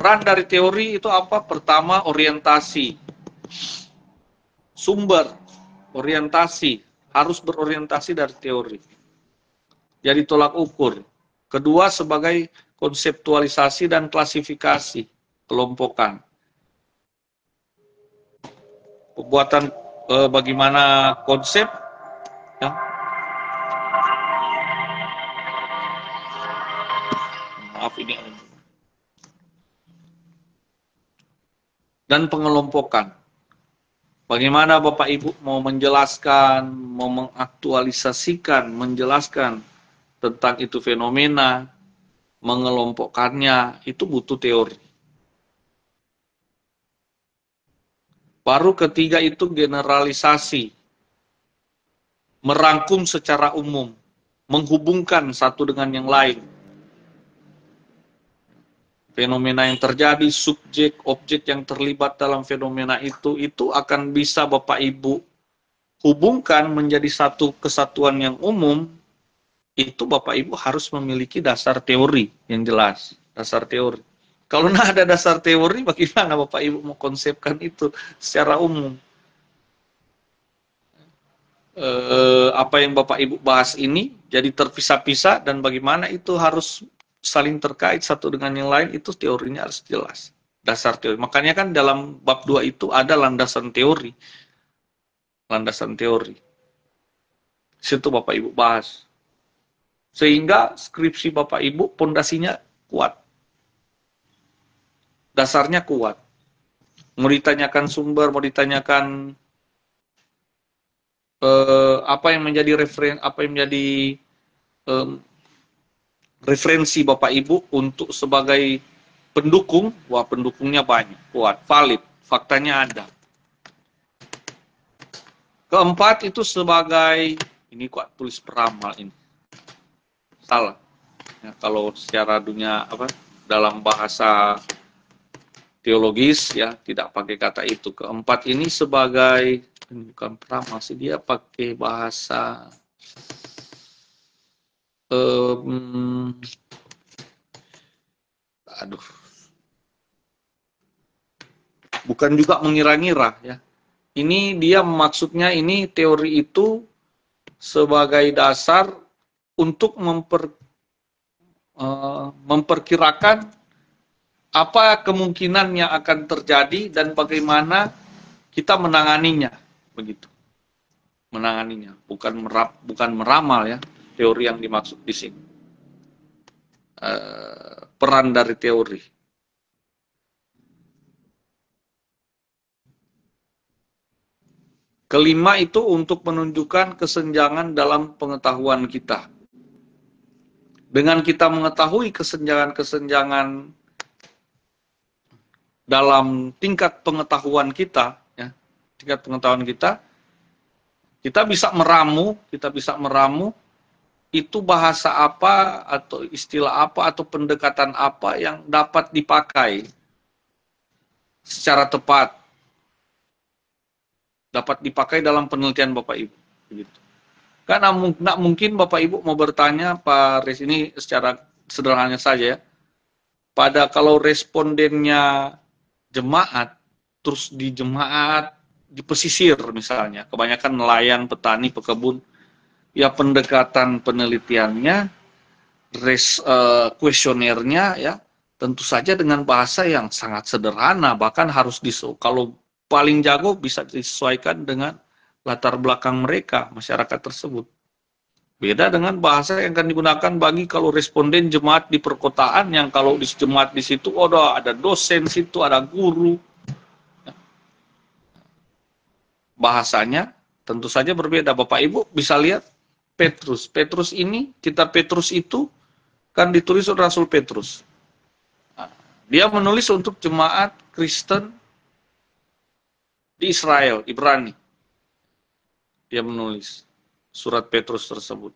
Peran dari teori itu apa? Pertama, orientasi. Sumber, orientasi. Harus berorientasi dari teori. Jadi tolak ukur. Kedua, sebagai konseptualisasi dan klasifikasi. Kelompokan. Pembuatan bagaimana konsep. Ya. Maaf ini. Dan pengelompokan. Bagaimana Bapak Ibu mau menjelaskan, mau mengaktualisasikan, menjelaskan tentang itu fenomena, mengelompokkannya, itu butuh teori. Baru ketiga itu generalisasi. Merangkum secara umum, menghubungkan satu dengan yang lain. Fenomena yang terjadi, subjek, objek yang terlibat dalam fenomena itu akan bisa Bapak Ibu hubungkan menjadi satu kesatuan yang umum. Itu Bapak Ibu harus memiliki dasar teori yang jelas, dasar teori. Kalau nggak ada dasar teori, bagaimana Bapak Ibu mau konsepkan itu secara umum? Apa yang Bapak Ibu bahas ini jadi terpisah-pisah, dan bagaimana itu harus saling terkait satu dengan yang lain, itu teorinya harus jelas. Dasar teori. Makanya kan dalam bab 2 itu ada landasan teori. Landasan teori. Situ Bapak Ibu bahas. Sehingga skripsi Bapak Ibu pondasinya kuat. Dasarnya kuat. Mau ditanyakan sumber, mau ditanyakan apa yang menjadi referensi Bapak Ibu untuk sebagai pendukung, wah pendukungnya banyak, kuat, valid, faktanya ada. Keempat itu sebagai, ini kok tulis peramal ini, salah. Ya, kalau secara dunia dalam bahasa teologis, ya, tidak pakai kata itu. Keempat ini sebagai, bukan peramal sih, dia pakai bahasa aduh, bukan juga mengira-ngira, ya. Ini dia maksudnya, ini teori itu sebagai dasar untuk memperkirakan apa kemungkinan yang akan terjadi dan bagaimana kita menanganinya, begitu. Menanganinya, bukan meramal, ya, teori yang dimaksud di sini. Peran dari teori. Kelima itu untuk menunjukkan kesenjangan dalam pengetahuan kita. Dengan kita mengetahui kesenjangan-kesenjangan dalam tingkat pengetahuan kita, ya, tingkat pengetahuan kita bisa meramu itu bahasa apa atau istilah apa atau pendekatan apa yang dapat dipakai secara tepat, dapat dipakai dalam penelitian Bapak Ibu, begitu. Karena nggak mungkin Bapak Ibu mau bertanya, Pak Res, ini secara sederhananya saja, ya. Kalau respondennya jemaat, terus di jemaat, di pesisir misalnya, kebanyakan nelayan, petani, pekebun, ya pendekatan penelitiannya, kuesionernya, ya, tentu saja dengan bahasa yang sangat sederhana, bahkan harus kalau paling jago bisa disesuaikan dengan latar belakang mereka, masyarakat tersebut. Beda dengan bahasa yang akan digunakan bagi kalau responden jemaat di perkotaan, yang kalau di jemaat di situ ada dosen situ, ada guru. Bahasanya tentu saja berbeda. Bapak Ibu bisa lihat Petrus. Petrus ini, kitab Petrus itu kan ditulis oleh Rasul Petrus. Dia menulis untuk jemaat Kristen di Israel, Ibrani. Dia menulis surat Petrus tersebut.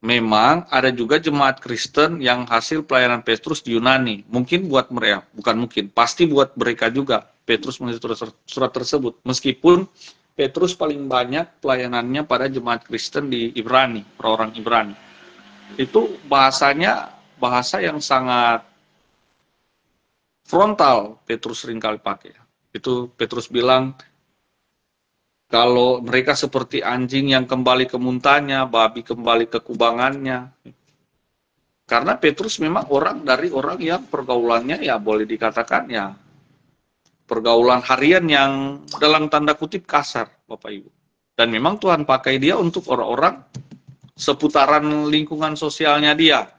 Memang ada juga jemaat Kristen yang hasil pelayanan Petrus di Yunani. Mungkin buat mereka, bukan mungkin, pasti buat mereka juga Petrus menulis surat tersebut. Meskipun Petrus paling banyak pelayanannya pada jemaat Kristen di Ibrani, orang Ibrani. Itu bahasanya bahasa yang sangat frontal Petrus seringkali pakai. Itu Petrus bilang, kalau mereka seperti anjing yang kembali ke muntahnya, babi kembali ke kubangannya. Karena Petrus memang dari orang yang pergaulannya, ya boleh dikatakan, ya pergaulan harian yang dalam tanda kutip kasar, Bapak Ibu. Dan memang Tuhan pakai dia untuk orang-orang seputaran lingkungan sosialnya dia.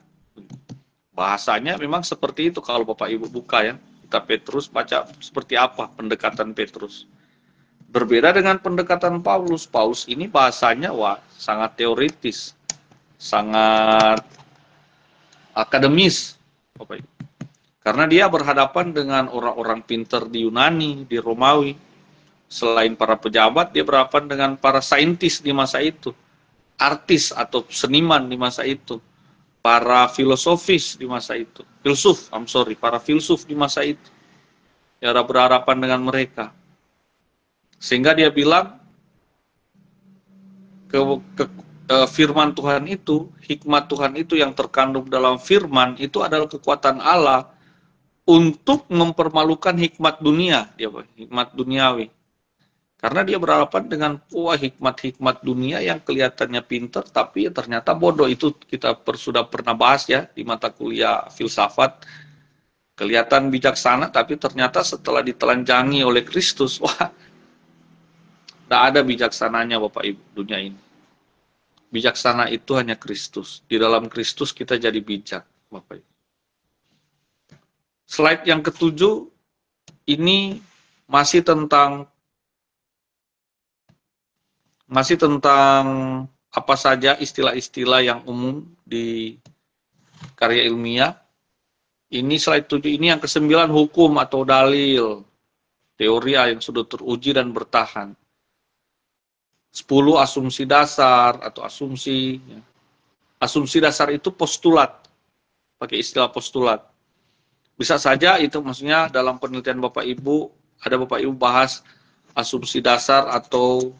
Bahasanya memang seperti itu. Kalau Bapak Ibu buka, ya, kita Petrus, baca seperti apa pendekatan Petrus. Berbeda dengan pendekatan Paulus. Paulus ini bahasanya sangat teoritis, sangat akademis, Bapak Ibu. Karena dia berhadapan dengan orang-orang pinter di Yunani, di Romawi. Selain para pejabat, dia berhadapan dengan para saintis di masa itu, artis atau seniman di masa itu, para filosofis di masa itu, para filsuf di masa itu. Dia berhadapan dengan mereka. Sehingga dia bilang, firman Tuhan itu, hikmat Tuhan itu yang terkandung dalam firman itu adalah kekuatan Allah untuk mempermalukan hikmat dunia, hikmat duniawi. Karena dia berhadapan dengan hikmat-hikmat dunia yang kelihatannya pintar, tapi ternyata bodoh. Itu kita sudah pernah bahas, ya, di mata kuliah filsafat. Kelihatan bijaksana, tapi ternyata setelah ditelanjangi oleh Kristus, tidak ada bijaksananya, Bapak Ibu, dunia ini. Bijaksana itu hanya Kristus. Di dalam Kristus kita jadi bijak, Bapak Ibu. Slide yang ketujuh, ini masih tentang apa saja istilah-istilah yang umum di karya ilmiah. Ini slide 7, ini yang ke-9, hukum atau dalil. Teori yang sudah teruji dan bertahan. 10 asumsi dasar atau asumsi. Asumsi dasar itu postulat, pakai istilah postulat. Bisa saja itu maksudnya dalam penelitian Bapak Ibu, ada Bapak Ibu bahas asumsi dasar atau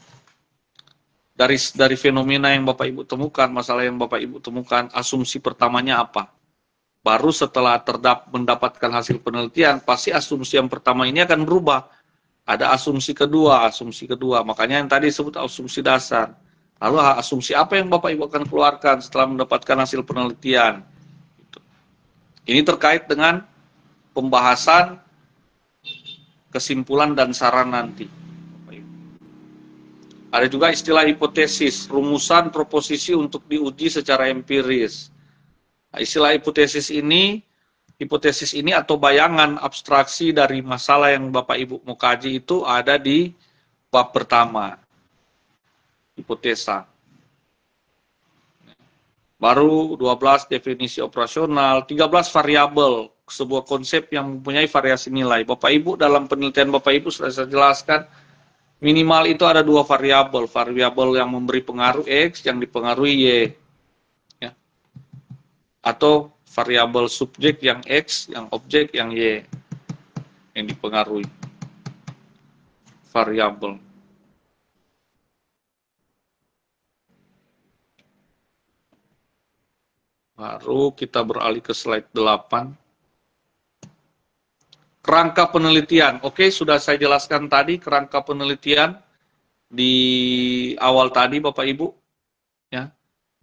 dari fenomena yang Bapak Ibu temukan, masalah yang Bapak Ibu temukan, asumsi pertamanya apa? Baru setelah mendapatkan hasil penelitian, pasti asumsi yang pertama ini akan berubah. Ada asumsi kedua. Makanya yang tadi disebut asumsi dasar. Lalu asumsi apa yang Bapak Ibu akan keluarkan setelah mendapatkan hasil penelitian? Ini terkait dengan pembahasan kesimpulan dan saran nanti. Ada juga istilah hipotesis, rumusan proposisi untuk diuji secara empiris. Nah, istilah hipotesis ini atau bayangan abstraksi dari masalah yang Bapak Ibu mau kaji itu ada di bab pertama, hipotesa. Baru 12 definisi operasional, 13 variabel, sebuah konsep yang mempunyai variasi nilai. Bapak Ibu dalam penelitian Bapak Ibu sudah saya jelaskan, minimal itu ada 2 variabel, yang memberi pengaruh X, yang dipengaruhi Y. Ya. Atau variabel subjek yang X, yang objek yang Y, yang dipengaruhi. Variabel. Baru kita beralih ke slide 8. Kerangka penelitian. Oke, sudah saya jelaskan tadi kerangka penelitian di awal tadi Bapak Ibu. Ya.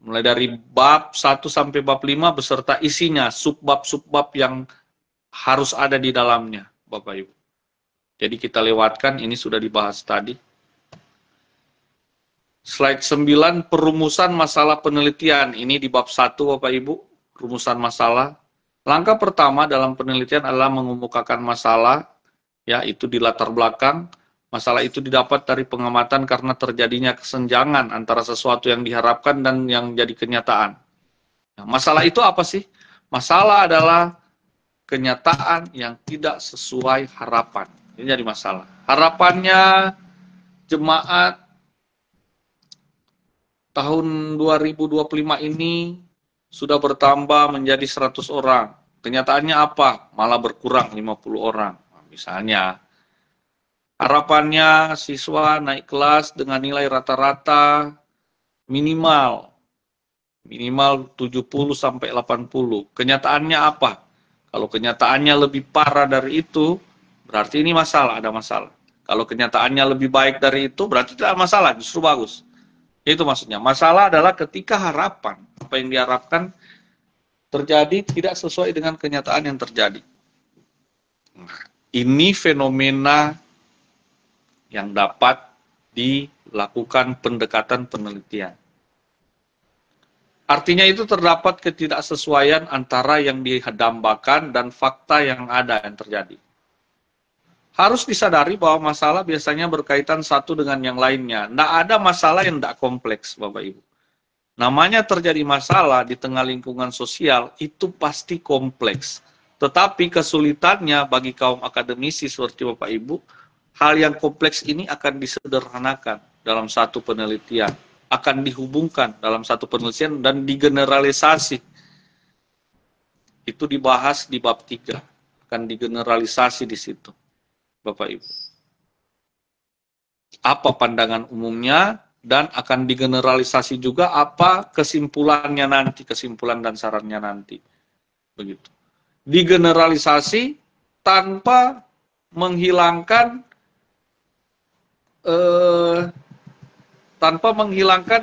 Mulai dari bab 1 sampai bab 5 beserta isinya, subbab-subbab yang harus ada di dalamnya, Bapak Ibu. Jadi kita lewatkan, ini sudah dibahas tadi. Slide 9, perumusan masalah penelitian. Ini di bab 1, Bapak Ibu, rumusan masalah. Langkah pertama dalam penelitian adalah mengemukakan masalah, yaitu di latar belakang. Masalah itu didapat dari pengamatan karena terjadinya kesenjangan antara sesuatu yang diharapkan dan yang jadi kenyataan. Nah, masalah itu apa sih? Masalah adalah kenyataan yang tidak sesuai harapan. Ini jadi masalah. Harapannya jemaat tahun 2025 ini sudah bertambah menjadi 100 orang. Kenyataannya apa? Malah berkurang 50 orang. Misalnya, harapannya siswa naik kelas dengan nilai rata-rata minimal 70 sampai 80. Kenyataannya apa? Kalau kenyataannya lebih parah dari itu, berarti ini ada masalah. Kalau kenyataannya lebih baik dari itu, berarti tidak masalah, justru bagus. Itu maksudnya. Masalah adalah ketika harapan, apa yang diharapkan terjadi tidak sesuai dengan kenyataan yang terjadi. Ini fenomena yang dapat dilakukan pendekatan penelitian. Artinya itu terdapat ketidaksesuaian antara yang didambakan dan fakta yang ada yang terjadi. Harus disadari bahwa masalah biasanya berkaitan satu dengan yang lainnya. Tidak ada masalah yang tidak kompleks, Bapak Ibu. Namanya terjadi masalah di tengah lingkungan sosial, itu pasti kompleks. Tetapi kesulitannya bagi kaum akademisi seperti Bapak Ibu, hal yang kompleks ini akan disederhanakan dalam satu penelitian. Akan dihubungkan dalam satu penelitian dan digeneralisasi. Itu dibahas di bab 3. Akan digeneralisasi di situ. Bapak Ibu. Apa pandangan umumnya dan akan digeneralisasi juga apa kesimpulannya nanti, kesimpulan dan sarannya nanti. Begitu. Digeneralisasi tanpa menghilangkan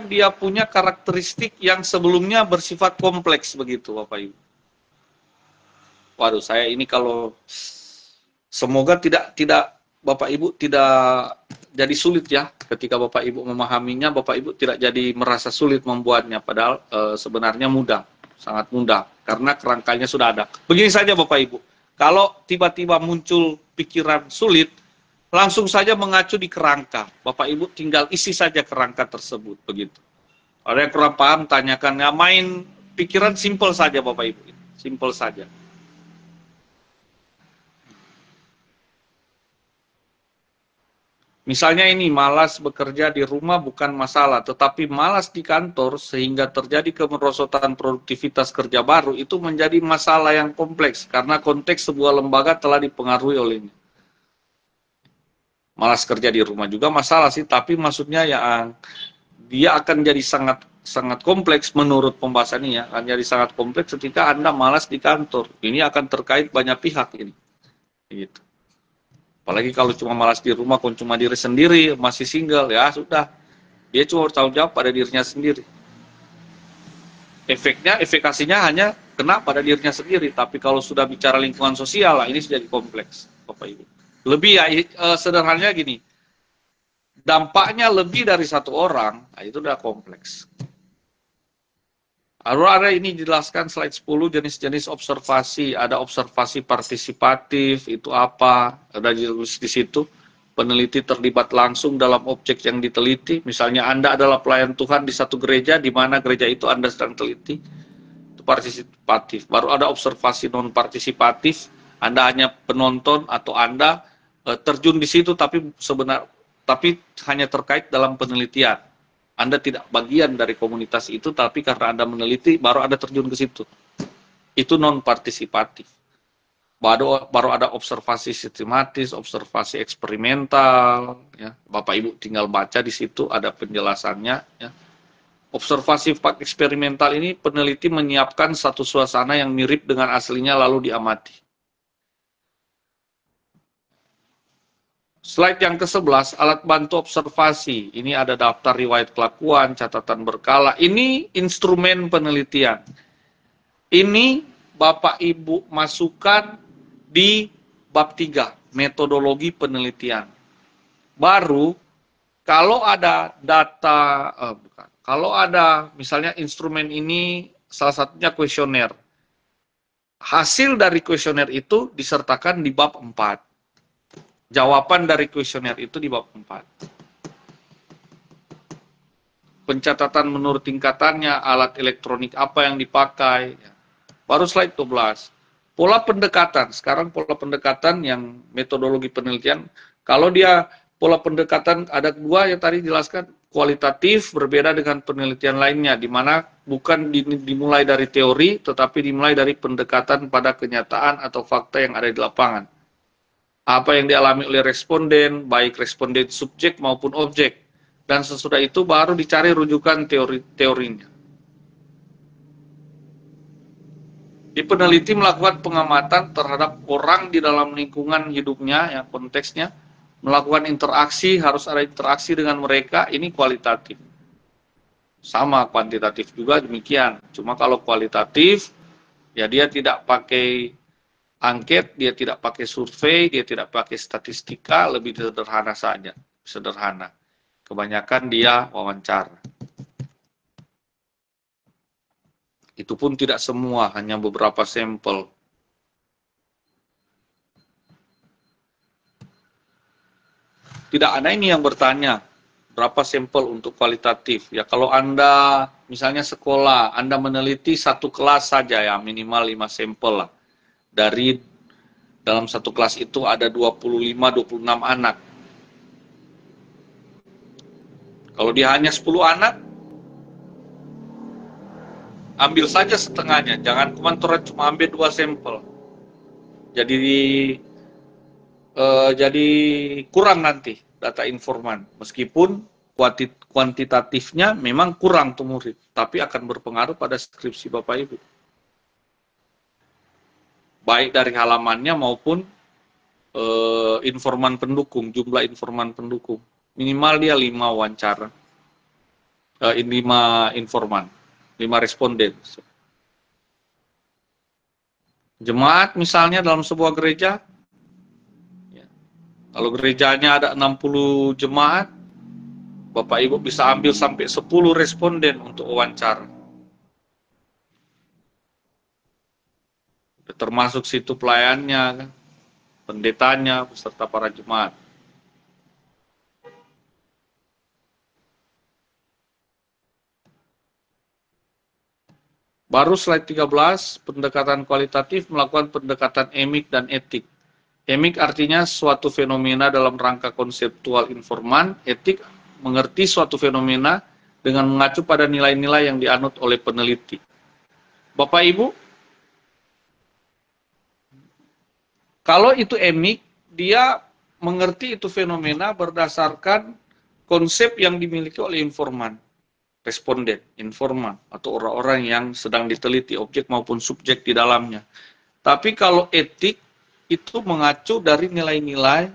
dia punya karakteristik yang sebelumnya bersifat kompleks begitu, Bapak Ibu. Waduh, saya ini kalau semoga tidak Bapak Ibu tidak jadi sulit ya ketika Bapak Ibu memahaminya, Bapak Ibu tidak jadi merasa sulit membuatnya, padahal sebenarnya mudah, sangat mudah karena kerangkanya sudah ada. Begini saja Bapak Ibu, kalau tiba-tiba muncul pikiran sulit, langsung saja mengacu di kerangka. Bapak Ibu tinggal isi saja kerangka tersebut begitu. Ada yang kurang paham tanyakan, ya main pikiran simple saja Bapak Ibu, simple saja. Misalnya ini, malas bekerja di rumah bukan masalah, tetapi malas di kantor sehingga terjadi kemerosotan produktivitas kerja baru itu menjadi masalah yang kompleks karena konteks sebuah lembaga telah dipengaruhi olehnya. Malas kerja di rumah juga masalah sih, tapi maksudnya yang dia akan jadi sangat sangat kompleks menurut pembahasan ini ya, akan jadi sangat kompleks ketika Anda malas di kantor. Ini akan terkait banyak pihak ini. Gitu. Apalagi kalau cuma malas di rumah, kalau cuma diri sendiri, masih single, ya sudah. Dia cuma bertanggung jawab pada dirinya sendiri. Efekasinya hanya kena pada dirinya sendiri. Tapi kalau sudah bicara lingkungan sosial, lah, ini sudah kompleks, Bapak Ibu. Lebih ya, sederhananya gini. Dampaknya lebih dari satu orang, nah itu udah kompleks. Ada ini dijelaskan slide 10 jenis-jenis observasi. Ada observasi partisipatif, itu apa? Ada di situ. Peneliti terlibat langsung dalam objek yang diteliti. Misalnya Anda adalah pelayan Tuhan di satu gereja, di mana gereja itu Anda sedang teliti. Itu partisipatif. Baru ada observasi non-partisipatif. Anda hanya penonton atau Anda terjun di situ, tapi hanya terkait dalam penelitian. Anda tidak bagian dari komunitas itu, tapi karena Anda meneliti, baru Anda terjun ke situ. Itu non-partisipatif. Baru ada observasi sistematis, observasi eksperimental. Ya. Bapak Ibu tinggal baca di situ, ada penjelasannya. Ya. Observasi eksperimental ini peneliti menyiapkan satu suasana yang mirip dengan aslinya lalu diamati. Slide yang ke-11, alat bantu observasi. Ini ada daftar riwayat kelakuan, catatan berkala. Ini instrumen penelitian. Ini Bapak Ibu masukkan di bab 3, metodologi penelitian. Baru, kalau ada data, kalau ada misalnya instrumen ini, salah satunya kuesioner. Hasil dari kuesioner itu disertakan di bab 4. Jawaban dari kuesioner itu di bab 4. Pencatatan menurut tingkatannya, alat elektronik apa yang dipakai. Baru slide 12. Pola pendekatan. Sekarang pola pendekatan yang metodologi penelitian. Kalau dia pola pendekatan ada dua yang tadi dijelaskan. Kualitatif berbeda dengan penelitian lainnya. Di mana bukan dimulai dari teori, tetapi dimulai dari pendekatan pada kenyataan atau fakta yang ada di lapangan. Apa yang dialami oleh responden, baik responden subjek maupun objek. Dan sesudah itu baru dicari rujukan teorinya. Di peneliti melakukan pengamatan terhadap orang di dalam lingkungan hidupnya, yang konteksnya, melakukan interaksi, harus ada interaksi dengan mereka, ini kualitatif. Sama kuantitatif juga demikian. Cuma kalau kualitatif, ya dia tidak pakai angket, dia tidak pakai survei, dia tidak pakai statistika, lebih sederhana saja. Sederhana. Kebanyakan dia wawancara. Itu pun tidak semua, hanya beberapa sampel. Tidak ada ini yang bertanya, berapa sampel untuk kualitatif. Ya kalau Anda, misalnya sekolah, Anda meneliti satu kelas saja ya, minimal 5 sampel lah. Dari dalam satu kelas itu ada 25-26 anak. Kalau dia hanya 10 anak, ambil saja setengahnya. Jangan cuma ambil 2 sampel. Jadi kurang nanti data informan. Meskipun kuantitatifnya memang kurang tuh murid, tapi akan berpengaruh pada skripsi Bapak Ibu. Baik dari halamannya maupun informan pendukung, jumlah informan pendukung. Minimal dia 5 wawancara, 5 informan, 5 responden. Jemaat misalnya dalam sebuah gereja, ya, kalau gerejanya ada 60 jemaat, Bapak Ibu bisa ambil sampai 10 responden untuk wawancara. Termasuk situ pelayannya, pendetanya, beserta para jemaat. Baru slide 13, pendekatan kualitatif melakukan pendekatan emik dan etik. Emik artinya suatu fenomena dalam rangka konseptual informan. Etik mengerti suatu fenomena dengan mengacu pada nilai-nilai yang dianut oleh peneliti. Bapak Ibu, kalau itu emik, dia mengerti itu fenomena berdasarkan konsep yang dimiliki oleh informan, responden, informan, atau orang-orang yang sedang diteliti, objek maupun subjek di dalamnya. Tapi kalau etik, itu mengacu dari nilai-nilai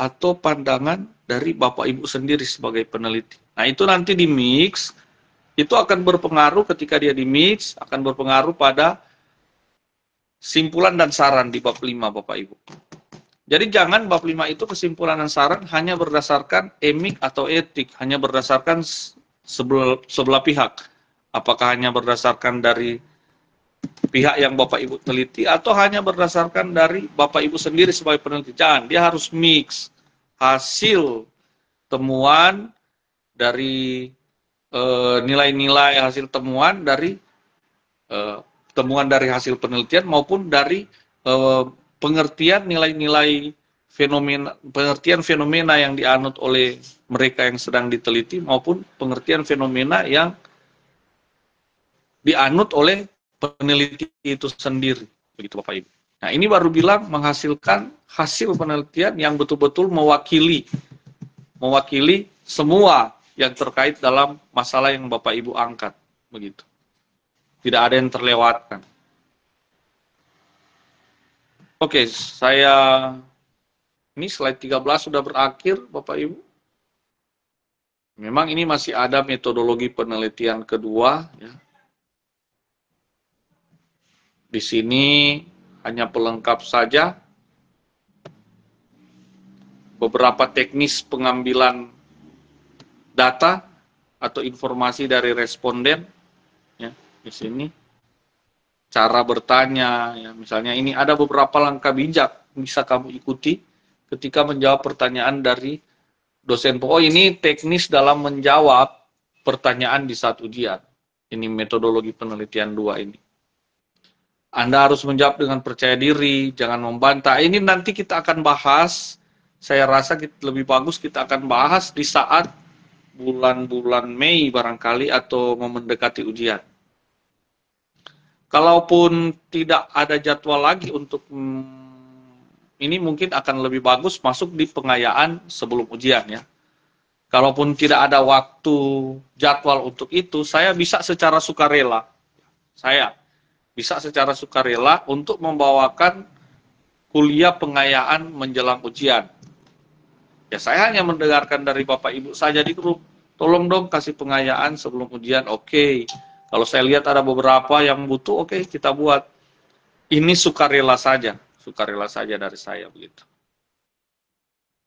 atau pandangan dari Bapak Ibu sendiri sebagai peneliti. Nah, itu nanti di mix, itu akan berpengaruh ketika dia di mix, akan berpengaruh pada simpulan dan saran di bab 5, Bapak Ibu. Jadi jangan bab 5 itu kesimpulan dan saran hanya berdasarkan emik atau etik, hanya berdasarkan sebelah pihak. Apakah hanya berdasarkan dari pihak yang Bapak Ibu teliti atau hanya berdasarkan dari Bapak Ibu sendiri sebagai peneliti. Jangan, dia harus mix hasil temuan dari nilai-nilai hasil temuan dari hasil penelitian maupun dari pengertian nilai-nilai fenomena yang dianut oleh mereka yang sedang diteliti maupun pengertian fenomena yang dianut oleh peneliti itu sendiri, begitu Bapak Ibu. Nah, ini baru bilang menghasilkan hasil penelitian yang betul-betul mewakili semua yang terkait dalam masalah yang Bapak Ibu angkat, begitu. Tidak ada yang terlewatkan. Oke, ini slide 13 sudah berakhir, Bapak Ibu. Memang ini masih ada metodologi penelitian kedua, ya. Di sini hanya pelengkap saja beberapa teknis pengambilan data atau informasi dari responden, ya, di sini cara bertanya, ya, misalnya ini ada beberapa langkah bijak bisa kamu ikuti ketika menjawab pertanyaan dari dosen. Oh, ini teknis dalam menjawab pertanyaan di saat ujian. Ini metodologi penelitian 2 ini. Anda harus menjawab dengan percaya diri, jangan membantah. Ini nanti kita akan bahas, saya rasa lebih bagus kita akan bahas di saat bulan-bulan Mei barangkali atau mendekati ujian. Kalaupun tidak ada jadwal lagi untuk ini mungkin akan lebih bagus masuk di pengayaan sebelum ujian, ya. Kalaupun tidak ada waktu jadwal untuk itu, saya bisa secara sukarela. Saya bisa secara sukarela untuk membawakan kuliah pengayaan menjelang ujian. Ya, saya hanya mendengarkan dari Bapak Ibu saja di grup. Tolong dong kasih pengayaan sebelum ujian. Oke. Kalau saya lihat ada beberapa yang butuh, oke, kita buat. Ini sukarela saja dari saya begitu.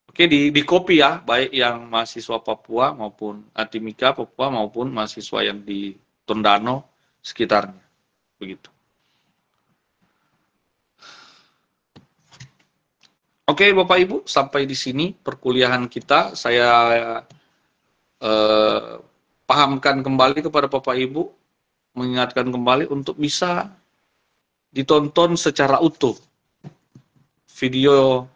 Oke, di copy ya, baik yang mahasiswa Papua maupun Timika Papua maupun mahasiswa yang di Tondano sekitarnya. Begitu. Oke, Bapak Ibu, sampai di sini perkuliahan kita. Saya pahamkan kembali kepada Bapak Ibu, mengingatkan kembali untuk bisa ditonton secara utuh video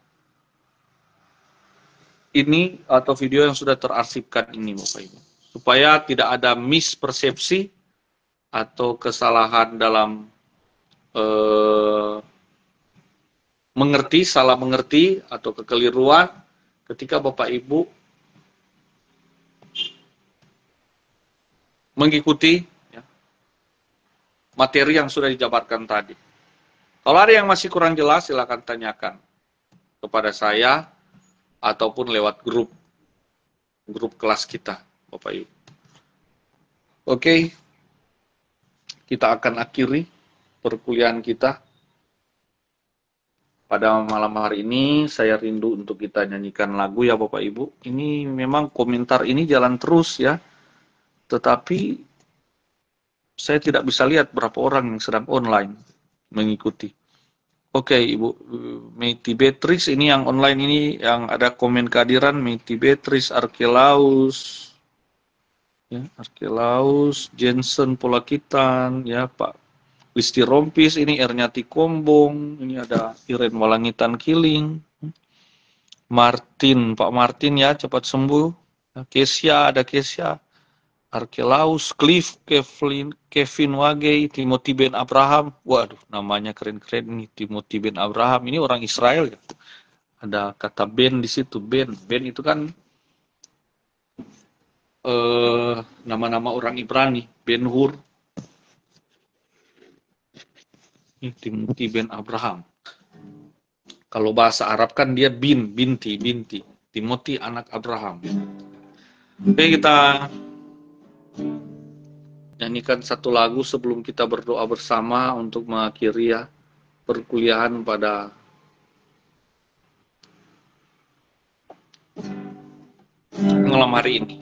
ini atau video yang sudah terarsipkan ini, Bapak Ibu, supaya tidak ada mispersepsi atau kesalahan dalam salah mengerti atau kekeliruan ketika Bapak Ibu mengikuti, ya, materi yang sudah dijabarkan tadi. Kalau ada yang masih kurang jelas, silakan tanyakan kepada saya ataupun lewat grup kelas kita, Bapak Ibu. Oke, kita akan akhiri perkuliahan kita. Pada malam hari ini, saya rindu untuk kita nyanyikan lagu, ya Bapak Ibu. Ini memang komentar ini jalan terus, ya. Tetapi, saya tidak bisa lihat berapa orang yang sedang online mengikuti. Oke, Ibu. Meiti Beatrice, ini yang online ini, yang ada komen kehadiran, Meiti Beatrice, Arkelaus, ya, Arkelaus, Jensen Polakitan, ya Pak Listi Rompis, ini Ernyati Kombong, ini ada Iren Walangitan Kiling, Martin, Pak Martin ya, cepat sembuh. Kesia, ada Kesia, Arkelaus, Cliff, Kevin Wagei, Timothy Ben Abraham. Waduh, namanya keren-keren nih, Timothy Ben Abraham. Ini orang Israel ya. Ada kata Ben di situ, Ben. Ben itu kan nama-nama orang Ibrani, Ben Hur. Ini Timothy Ben Abraham. Kalau bahasa Arab kan dia binti. Timothy anak Abraham. Oke, kita nyanyikan satu lagu sebelum kita berdoa bersama untuk mengakhiri ya perkuliahan pada malam hari ini.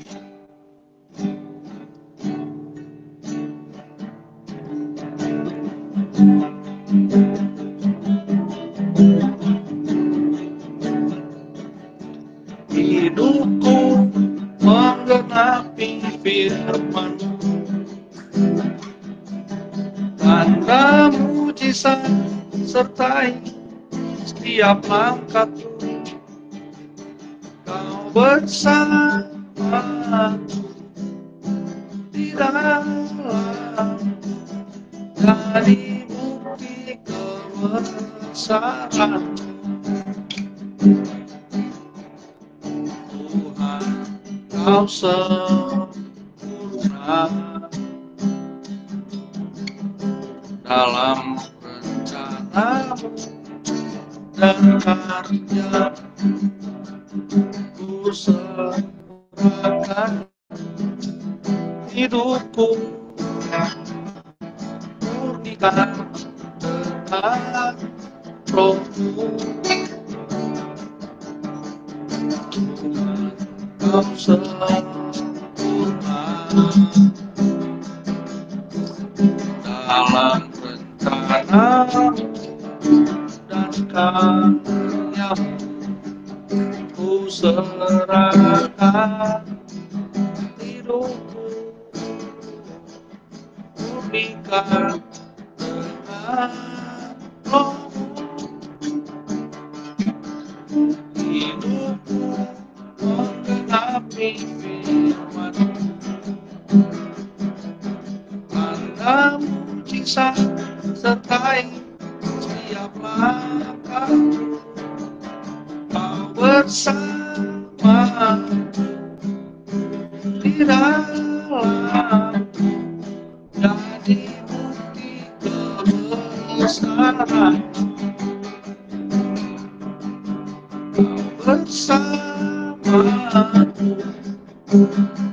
Hidupku menggenapi firman-Mu, tanda mujizat sertai setiap langkahku. Kau bersama di dalam dari bukti kebesaran Tuhan. Kau sempurna dalam rencana-Mu dan karya. Ku serahkan hidupku, murnikan dengan Roh-Mu. Tuhan, Kau sempurna dalam rencana-Mu dan karya-Mu. Ku serahkan hidupku, murnikan dengan Roh-Mu. Hidupku menggenapi firman-Mu, tanda mujizat sertai setiap langkahku. Kau bersama di dalam jadi bukti kebesaran. Kau bersama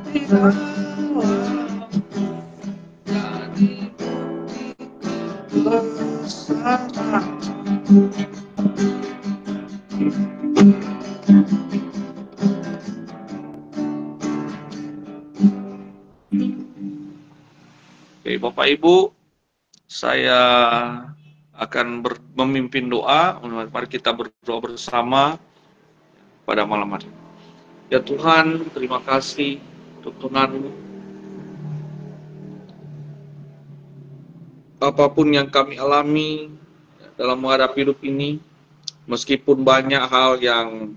di dalam jadi bukti kebesaran. Oke, Bapak Ibu, saya akan memimpin doa. Mari kita berdoa bersama pada malam hari. Ya Tuhan, terima kasih untuk Tuhan-Mu. Apapun yang kami alami dalam menghadapi hidup ini, meskipun banyak hal yang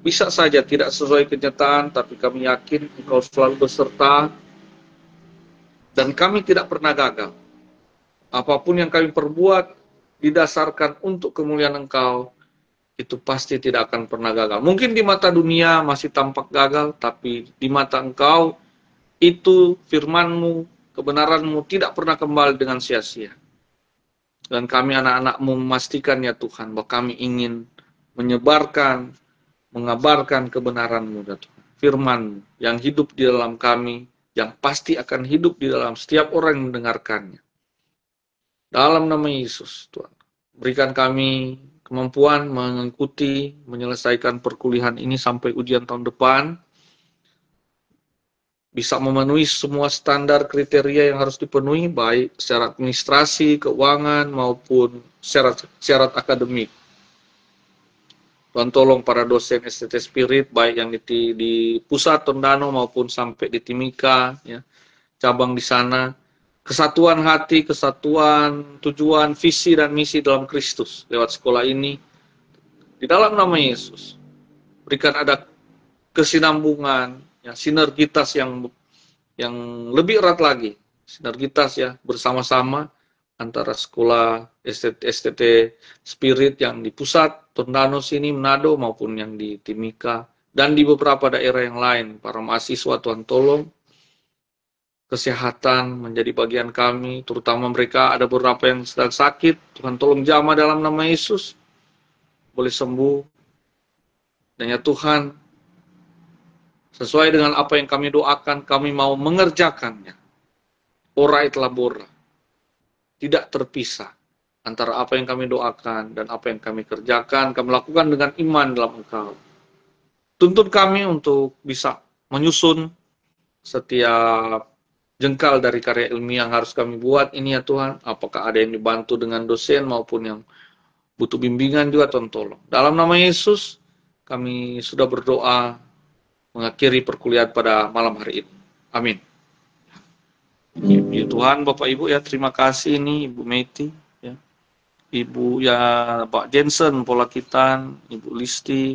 bisa saja tidak sesuai kenyataan, tapi kami yakin Engkau selalu beserta dan kami tidak pernah gagal. Apapun yang kami perbuat didasarkan untuk kemuliaan Engkau, itu pasti tidak akan pernah gagal. Mungkin di mata dunia masih tampak gagal, tapi di mata Engkau, itu firman-Mu, kebenaran-Mu tidak pernah kembali dengan sia-sia. Dan kami anak-anak-Mu memastikan ya Tuhan, bahwa kami ingin menyebarkan, mengabarkan kebenaran-Mu, ya Tuhan. Firman-Mu yang hidup di dalam kami, yang pasti akan hidup di dalam setiap orang yang mendengarkannya. Dalam nama Yesus, Tuhan, berikan kami kemampuan mengikuti, menyelesaikan perkuliahan ini sampai ujian tahun depan, bisa memenuhi semua standar kriteria yang harus dipenuhi, baik secara administrasi, keuangan, maupun syarat akademik. Tuhan tolong para dosen STT Spirit, baik yang di pusat Tondano maupun sampai di Timika, ya, cabang di sana, kesatuan hati, kesatuan tujuan, visi dan misi dalam Kristus lewat sekolah ini di dalam nama Yesus. Berikan ada kesinambungan, ya, sinergitas yang lebih erat lagi, sinergitas ya bersama-sama antara sekolah STT Spirit yang di pusat Tondano sini, Manado, maupun yang di Timika dan di beberapa daerah yang lain. Para mahasiswa Tuhan tolong, kesehatan menjadi bagian kami, terutama mereka ada beberapa yang sedang sakit, Tuhan tolong jamah dalam nama Yesus, boleh sembuh. Dan ya Tuhan, sesuai dengan apa yang kami doakan, kami mau mengerjakannya. Ora et labora. Tidak terpisah antara apa yang kami doakan dan apa yang kami kerjakan, kami lakukan dengan iman dalam Engkau. Tuntun kami untuk bisa menyusun setiap jengkal dari karya ilmiah yang harus kami buat ini ya Tuhan. Apakah ada yang dibantu dengan dosen maupun yang butuh bimbingan juga, Tuhan tolong. Dalam nama Yesus, kami sudah berdoa mengakhiri perkuliahan pada malam hari ini. Amin. Ya Tuhan, Bapak Ibu ya, terima kasih ini Ibu Meti, ya. Ibu ya Pak Jensen, Polakitan, Ibu Listi,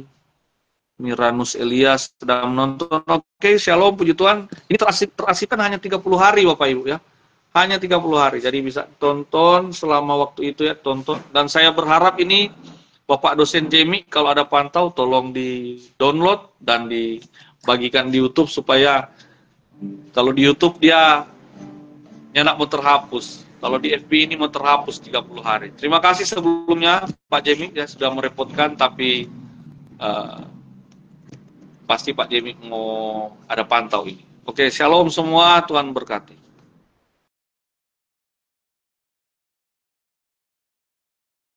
Miranus Elias sedang menonton. Oke, shalom, puji Tuhan. Ini terasipkan hanya 30 hari Bapak Ibu ya. Hanya 30 hari. Jadi bisa tonton selama waktu itu ya, tonton. Dan saya berharap ini Bapak dosen Jamie kalau ada pantau tolong di-download dan dibagikan di YouTube supaya kalau di YouTube dia nyenak mau terhapus. Kalau di FB ini mau terhapus 30 hari. Terima kasih sebelumnya Pak Jamie ya sudah merepotkan, tapi pasti Pak Jamie mau ada pantau ini. Oke, shalom semua, Tuhan berkati.